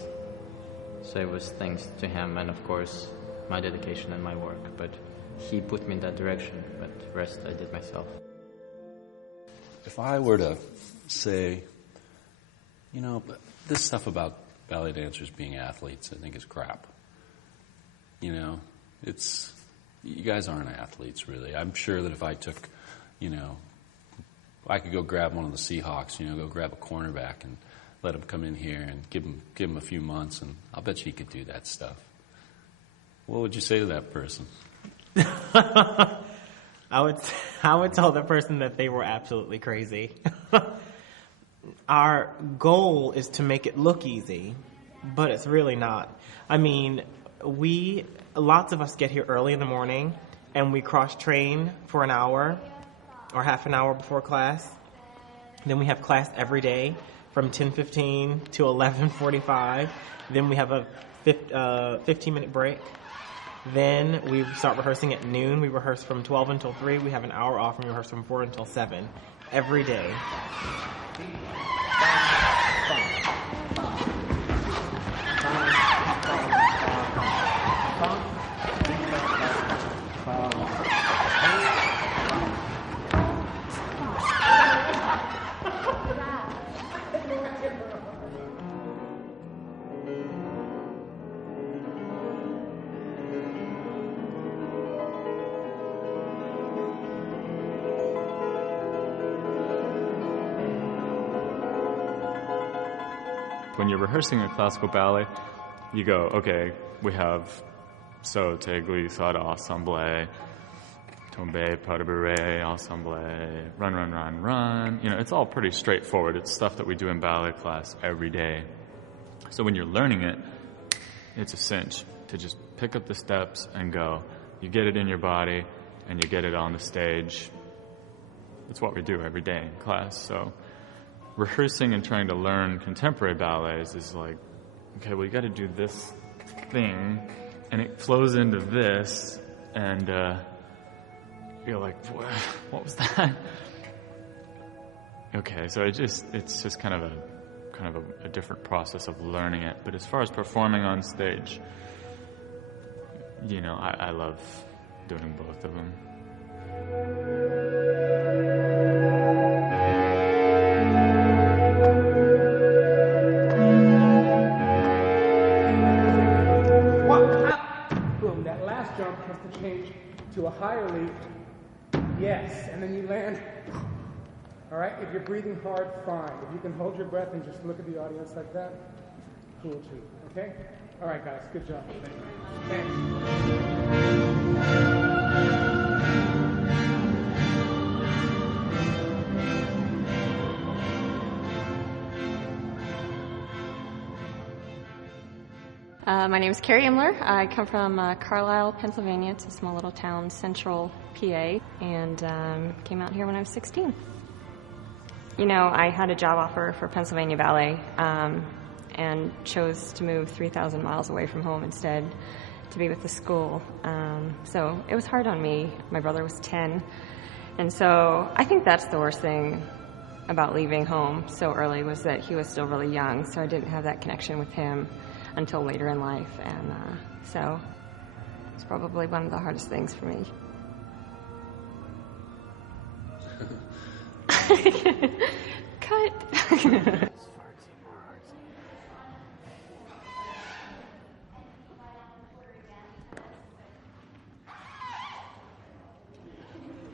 So it was thanks to him, and of course my dedication and my work, but he put me in that direction, but the rest I did myself. If I were to say, this stuff about ballet dancers being athletes, I think is crap. You guys aren't athletes, really. I'm sure that if I took, I could go grab one of the Seahawks, go grab a cornerback and let him come in here and give him a few months, and I'll bet you he could do that stuff. What would you say to that person? I would tell the person that they were absolutely crazy. our goal is to make it look easy, but it's really not. I mean, lots of us get here early in the morning, and we cross-train for an hour or half an hour before class. Then we have class every day from 10:15 to 11:45. Then we have a 15-minute break. Then we start rehearsing at noon. We rehearse from 12 until 3. We have an hour off, and we rehearse from 4 until 7 every day. When you're rehearsing a classical ballet, you go, okay, we have sauté, glissade, assemblée, tombé, pas de bourrée, assemblée, run, run, run, run. You know, it's all pretty straightforward. It's stuff that we do in ballet class every day. So when you're learning it, it's a cinch to just pick up the steps and go. You get it in your body, and you get it on the stage. That's what we do every day in class. So rehearsing and trying to learn contemporary ballets is like, okay, well, you got to do this thing, and it flows into this, and you're like, what was that? Okay, so it's just kind of a different process of learning it. But as far as performing on stage, you know, I love doing both of them. Jump has to change to a higher leap. Yes, and then you land. All right, if you're breathing hard, fine. If you can hold your breath and just look at the audience like that, cool too. Okay? All right, guys, good job. My name is Carrie Imler. I come from Carlisle, Pennsylvania. It's a small little town, central PA, and came out here when I was 16. You know, I had a job offer for Pennsylvania Ballet and chose to move 3,000 miles away from home instead to be with the school. So it was hard on me. My brother was 10. And so I think that's the worst thing about leaving home so early was that he was still really young, so I didn't have that connection with him until later in life, and so it's probably one of the hardest things for me. Cut.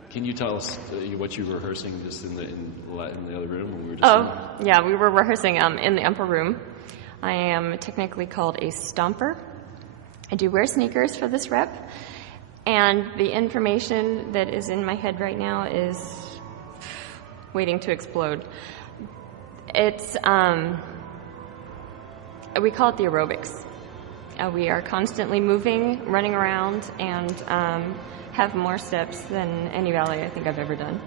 Can you tell us what you were rehearsing just in the other room when we were just Yeah, we were rehearsing in the upper room. I am technically called a stomper. I do wear sneakers for this rep, and the information that is in my head right now is waiting to explode. It's, we call it the aerobics. We are constantly moving, running around, and have more steps than any ballet I think I've ever done.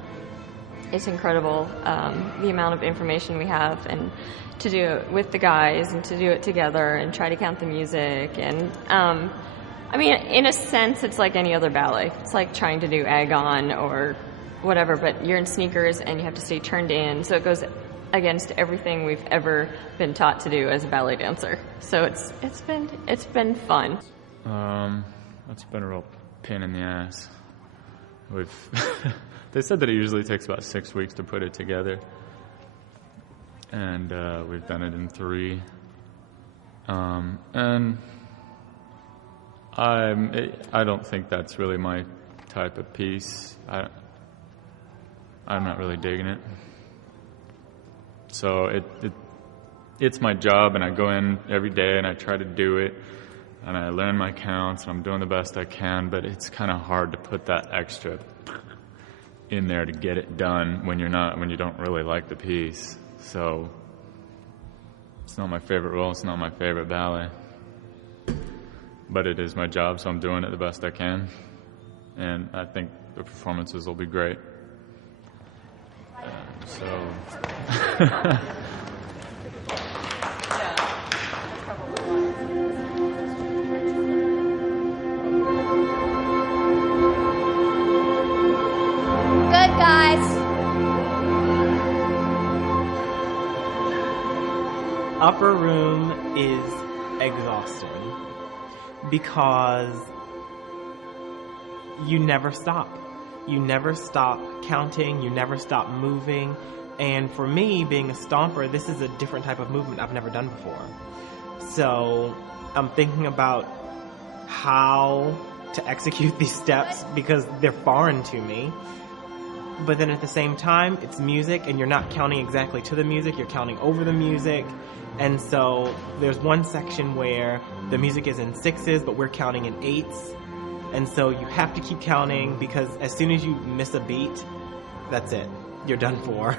It's incredible, the amount of information we have, and to do it with the guys and to do it together and try to count the music. And I mean, in a sense, it's like any other ballet. It's like trying to do Agon or whatever, but you're in sneakers and you have to stay turned in. So it goes against everything we've ever been taught to do as a ballet dancer. So it's been fun. That's been a real pain in the ass. They said that it usually takes about 6 weeks to put it together, and we've done it in 3. And I don't think that's really my type of piece. I'm not really digging it. So it's my job, and I go in every day and I try to do it, and I learn my counts, and I'm doing the best I can, but it's kind of hard to put that extra in there to get it done when you don't really like the piece. So it's not my favorite role, it's not my favorite ballet. But it is my job, so I'm doing it the best I can. And I think the performances will be great. Good, guys. Upper room is exhausting because you never stop. You never stop counting, you never stop moving. And for me, being a stomper, this is a different type of movement I've never done before. So I'm thinking about how to execute these steps because they're foreign to me. But then at the same time, it's music, and you're not counting exactly to the music, you're counting over the music. And so there's one section where the music is in 6s, but we're counting in 8s. And so you have to keep counting because as soon as you miss a beat, that's it. You're done for.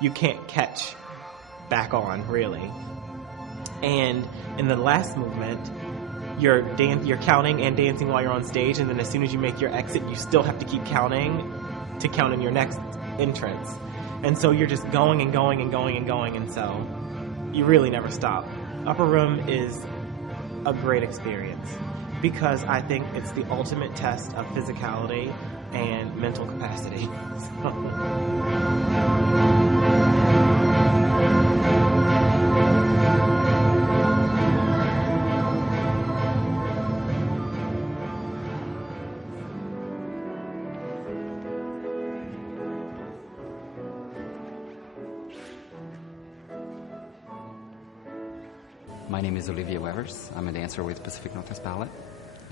You can't catch back on, really. And in the last movement, you're counting and dancing while you're on stage, and then as soon as you make your exit, you still have to keep counting to count in your next entrance. And so you're just going and going and going and going, and so you really never stop. Upper room is a great experience because I think it's the ultimate test of physicality and mental capacity. My name is Olivier Wevers. I'm a dancer with Pacific Northwest Ballet,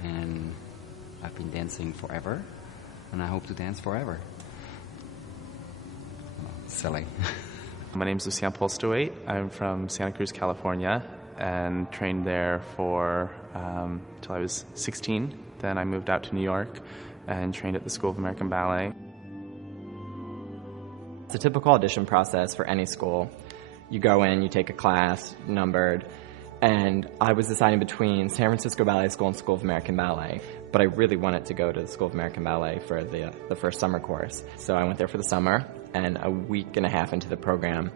and I've been dancing forever, and I hope to dance forever. Silly. My name is Lucian Polstowait. I'm from Santa Cruz, California, and trained there for till I was 16. Then I moved out to New York and trained at the School of American Ballet. It's a typical audition process for any school. You go in, you take a class, numbered, and I was deciding between San Francisco Ballet School and School of American Ballet, but I really wanted to go to the School of American Ballet for the first summer course. So I went there for the summer, and a week and a half into the program,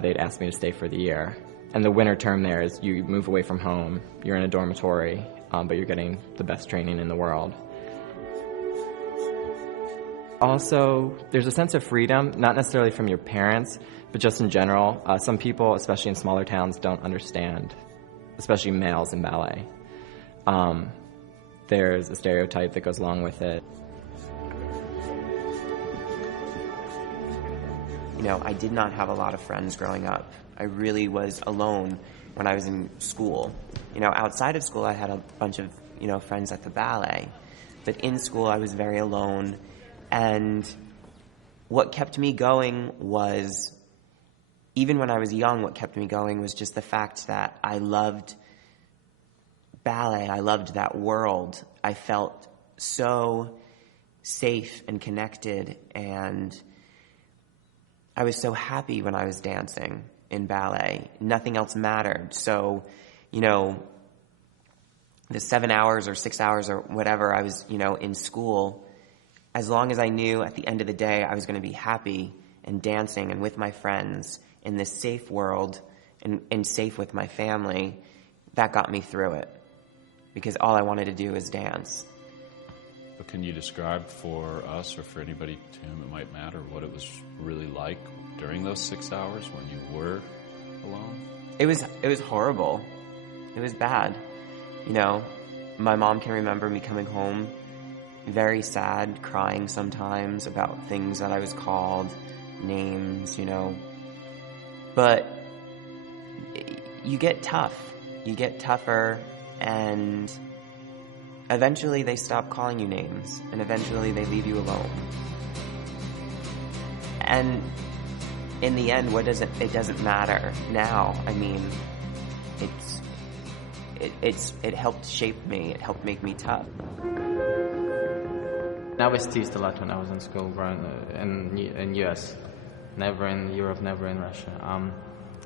they'd asked me to stay for the year. And the winter term there is you move away from home, you're in a dormitory, but you're getting the best training in the world. Also, there's a sense of freedom, not necessarily from your parents, but just in general. Some people, especially in smaller towns, don't understand, especially males in ballet. There's a stereotype that goes along with it. You know, I did not have a lot of friends growing up. I really was alone when I was in school. You know, outside of school, I had a bunch of, friends at the ballet. But in school, I was very alone. And what kept me going was, even when I was young, what kept me going was just the fact that I loved ballet. I loved that world. I felt so safe and connected, and I was so happy when I was dancing in ballet. Nothing else mattered. So, the 7 hours or 6 hours or whatever I was, in school, as long as I knew at the end of the day I was going to be happy and dancing and with my friends in this safe world and safe with my family, that got me through it. Because all I wanted to do was dance. But can you describe for us or for anybody to whom it might matter what it was really like during those 6 hours when you were alone? It was horrible. It was bad. My mom can remember me coming home very sad, crying sometimes about things that I was called, names, But you get tough. You get tougher, and eventually they stop calling you names, and eventually they leave you alone. And in the end, it doesn't matter now. I mean, it helped shape me. It helped make me tough. I was teased a lot when I was in school in U.S. Never in Europe, never in Russia.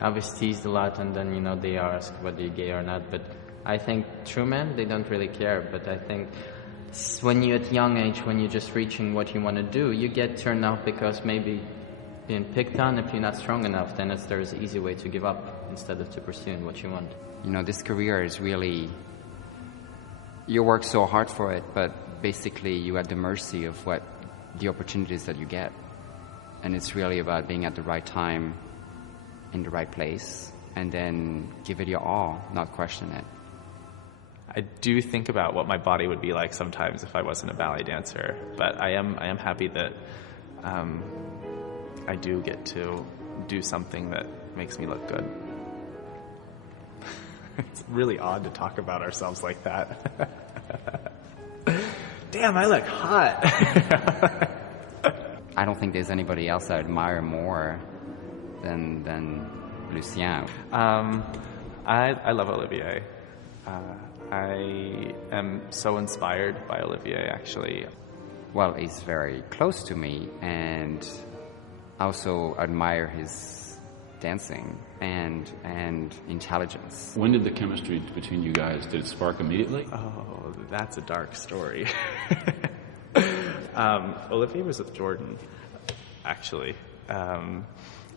I was teased a lot, and then, they ask whether you're gay or not. But I think true men, they don't really care. But I think when you're at young age, when you're just reaching what you want to do, you get turned off because maybe being picked on, if you're not strong enough, then there's an easy way to give up instead of to pursuing what you want. This career is really, you work so hard for it, but basically you're at the mercy of what the opportunities that you get. And it's really about being at the right time, in the right place, and then give it your all, not question it. I do think about what my body would be like sometimes if I wasn't a ballet dancer, but I am happy that I do get to do something that makes me look good. It's really odd to talk about ourselves like that. Damn, I look hot. I don't think there's anybody else I admire more than Lucien. I love Olivier. I am so inspired by Olivier, actually. Well, he's very close to me, and I also admire his dancing and intelligence. When did the chemistry between you guys, did it spark immediately? Oh, that's a dark story. Olivier was with Jordan, actually.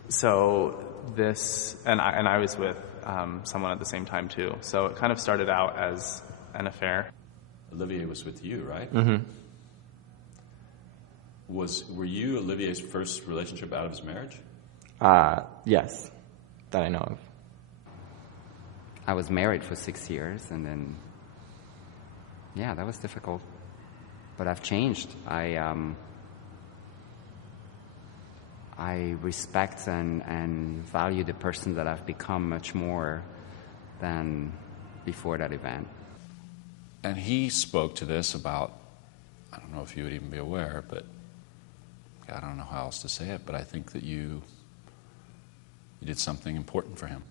So this, and I was with someone at the same time too. So it kind of started out as an affair. Olivier was with you, right? Mm-hmm. Were you Olivier's first relationship out of his marriage? Yes, that I know of. I was married for 6 years, and then, yeah, that was difficult. But I've changed. I respect and value the person that I've become much more than before that event. And he spoke to this about, I don't know if you would even be aware, but I don't know how else to say it, but I think that you did something important for him.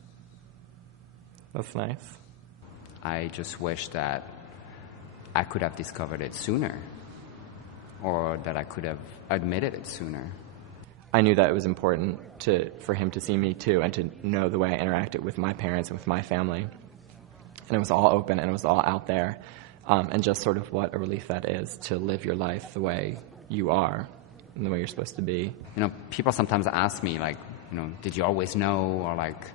That's nice. I just wish that I could have discovered it sooner, or that I could have admitted it sooner. I knew that it was important for him to see me too, and to know the way I interacted with my parents and with my family. And it was all open and it was all out there. And just sort of what a relief that is, to live your life the way you are and the way you're supposed to be. People sometimes ask me, like, did you always know, or like,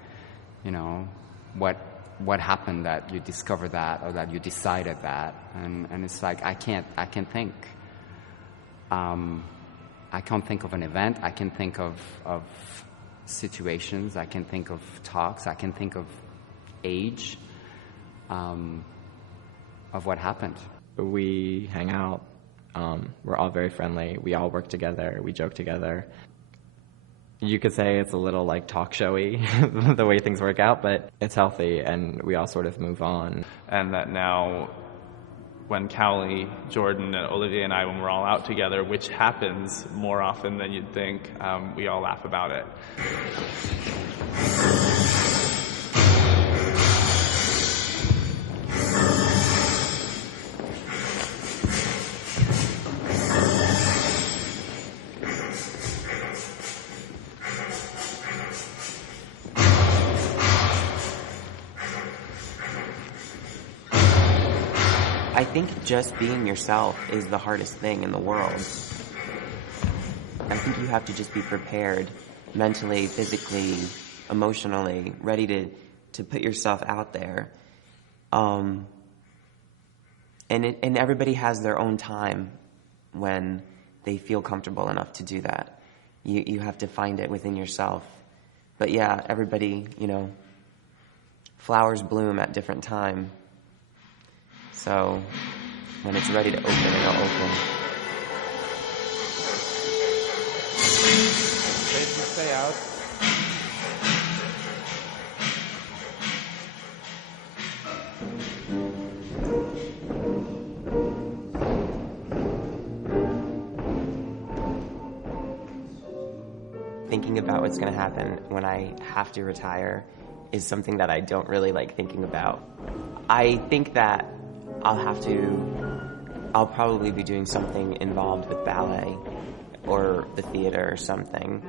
what happened that you discovered that, or that you decided that? And it's like, I can't think. I can't think of an event. I can think of situations. I can think of talks. I can think of age, of what happened. We hang out. We're all very friendly. We all work together. We joke together. You could say it's a little like talk showy, the way things work out, but it's healthy, and we all sort of move on. And that now, when Cowley, Jordan, and Olivier and I, when we're all out together, which happens more often than you'd think, we all laugh about it. I think just being yourself is the hardest thing in the world. I think you have to just be prepared mentally, physically, emotionally, ready to put yourself out there. And everybody has their own time when they feel comfortable enough to do that. You have to find it within yourself. But yeah, everybody, flowers bloom at different time. So when it's ready to open, it'll open. Stay out. Thinking about what's going to happen when I have to retire is something that I don't really like thinking about. I think that I'll probably be doing something involved with ballet or the theater or something.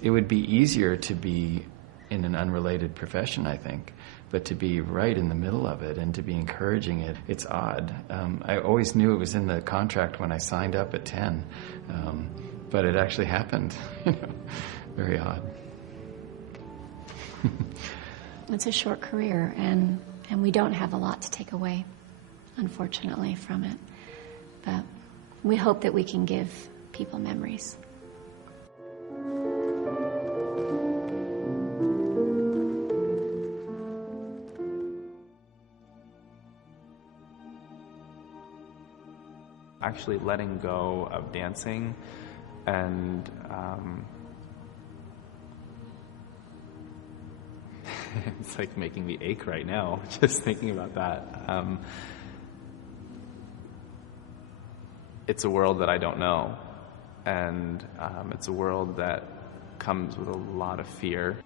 It would be easier to be in an unrelated profession, I think, but to be right in the middle of it and to be encouraging it, it's odd. I always knew it was in the contract when I signed up at 10, but it actually happened. Very odd. It's a short career, and we don't have a lot to take away, unfortunately, from it. But we hope that we can give people memories. Actually letting go of dancing and it's like making me ache right now just thinking about that. It's a world that I don't know, and it's a world that comes with a lot of fear.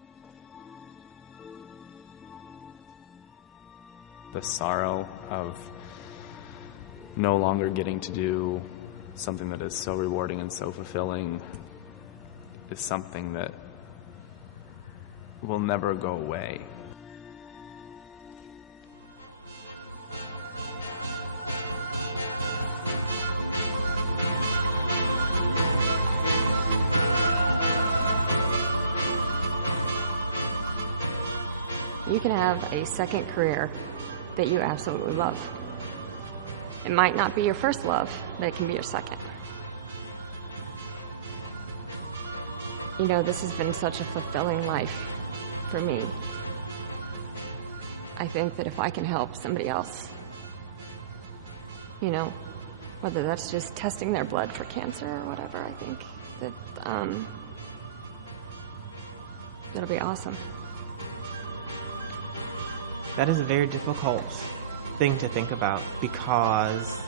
The sorrow of no longer getting to do something that is so rewarding and so fulfilling is something that will never go away. You can have a second career that you absolutely love. It might not be your first love, but it can be your second. You know, this has been such a fulfilling life for me. I think that if I can help somebody else, you know, whether that's just testing their blood for cancer or whatever, I think that that'll be awesome. That is a very difficult thing to think about because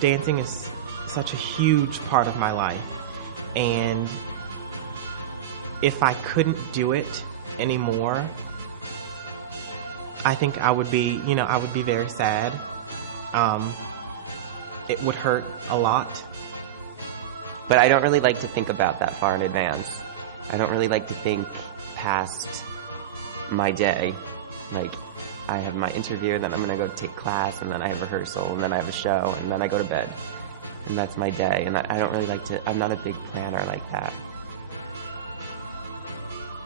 dancing is such a huge part of my life, and if I couldn't do it anymore, I think I would be, I would be very sad. It would hurt a lot. But I don't really like to think about that far in advance. I don't really like to think past my day. Like, I have my interview, then I'm going to go take class, and then I have rehearsal, and then I have a show, and then I go to bed. And that's my day. And I don't really like to, I'm not a big planner like that.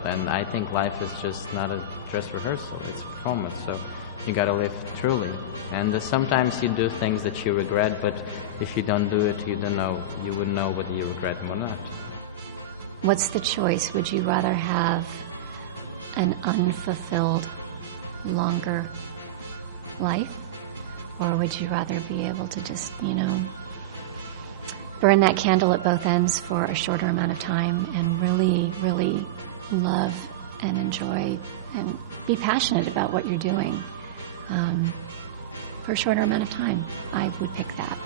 And I think life is just not a dress rehearsal, it's a performance, so you gotta live truly. And sometimes you do things that you regret, but if you don't do it, you wouldn't know whether you regret them or not. What's the choice? Would you rather have an unfulfilled, longer life? Or would you rather be able to just, burn that candle at both ends for a shorter amount of time and really, really love and enjoy and be passionate about what you're doing for a shorter amount of time? I would pick that.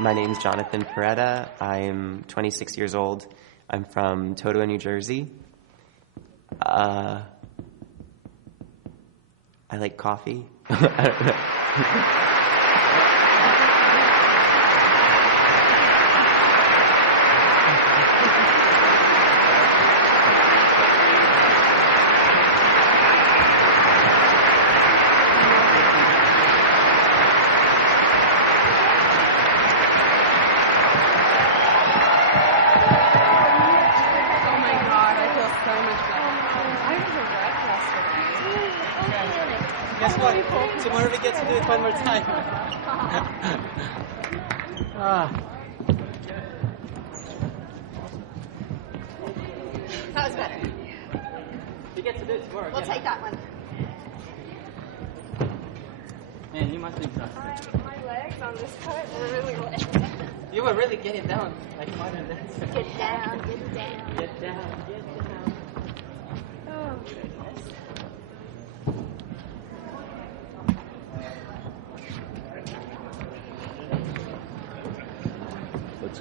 My name's Jonathan Peretta. I'm 26 years old. I'm from Totowa, New Jersey. I like coffee. I don't know. Guess what? Tomorrow we get to do it one more time. That was better. We get to do it tomorrow. We'll take that one. Man, you must be exhausted. My legs on this part are really wet. You were really getting down like modern dancer. Get down, get down. Get down, get down. Oh, goodness. Let's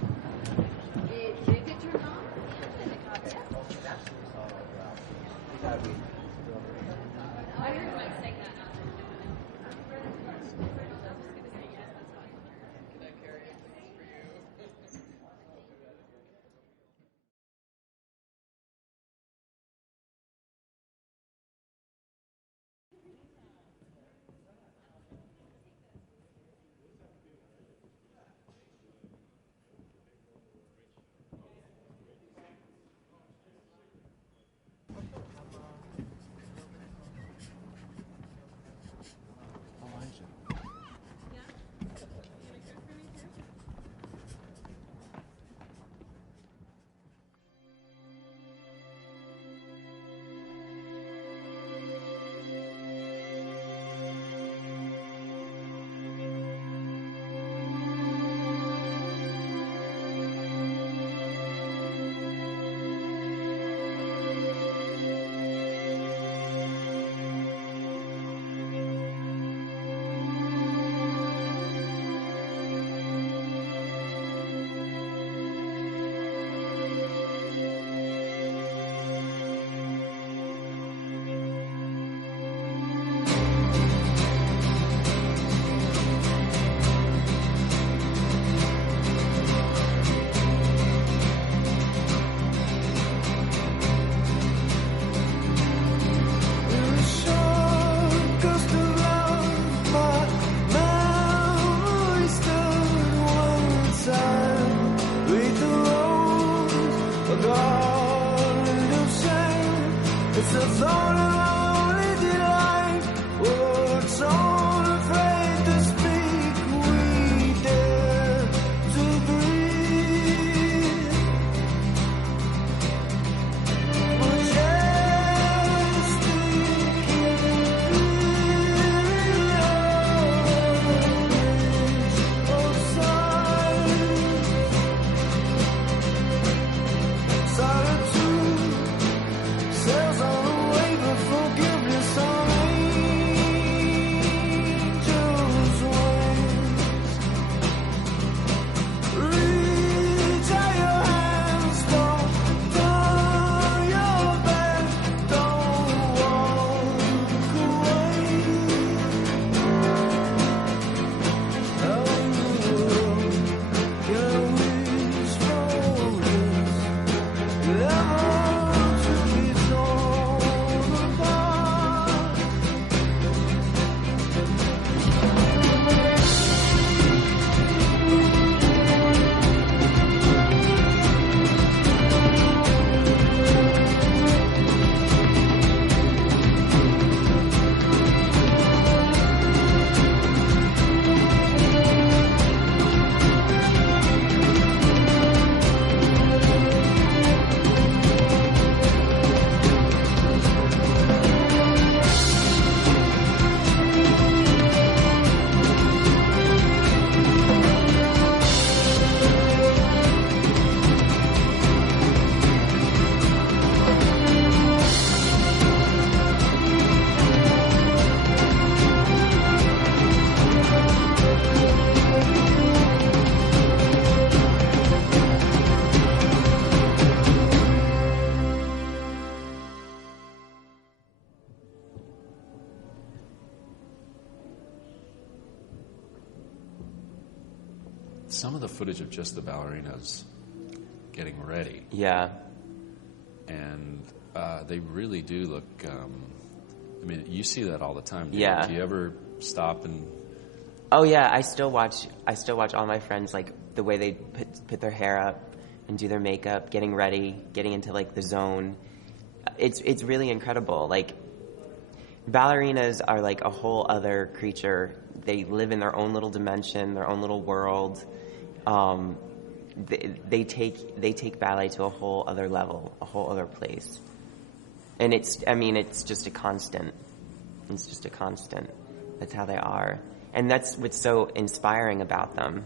some of the footage of just the ballerinas getting ready. Yeah. And they really do look, I mean, you see that all the time. Yeah. Do you ever stop and... Oh yeah, I still watch all my friends, like the way they put their hair up and do their makeup, getting ready, getting into like the zone. It's really incredible. Like ballerinas are like a whole other creature. They live in their own little dimension, their own little world. They take ballet to a whole other level, a whole other place. And it's just a constant. It's just a constant. That's how they are. And that's what's so inspiring about them.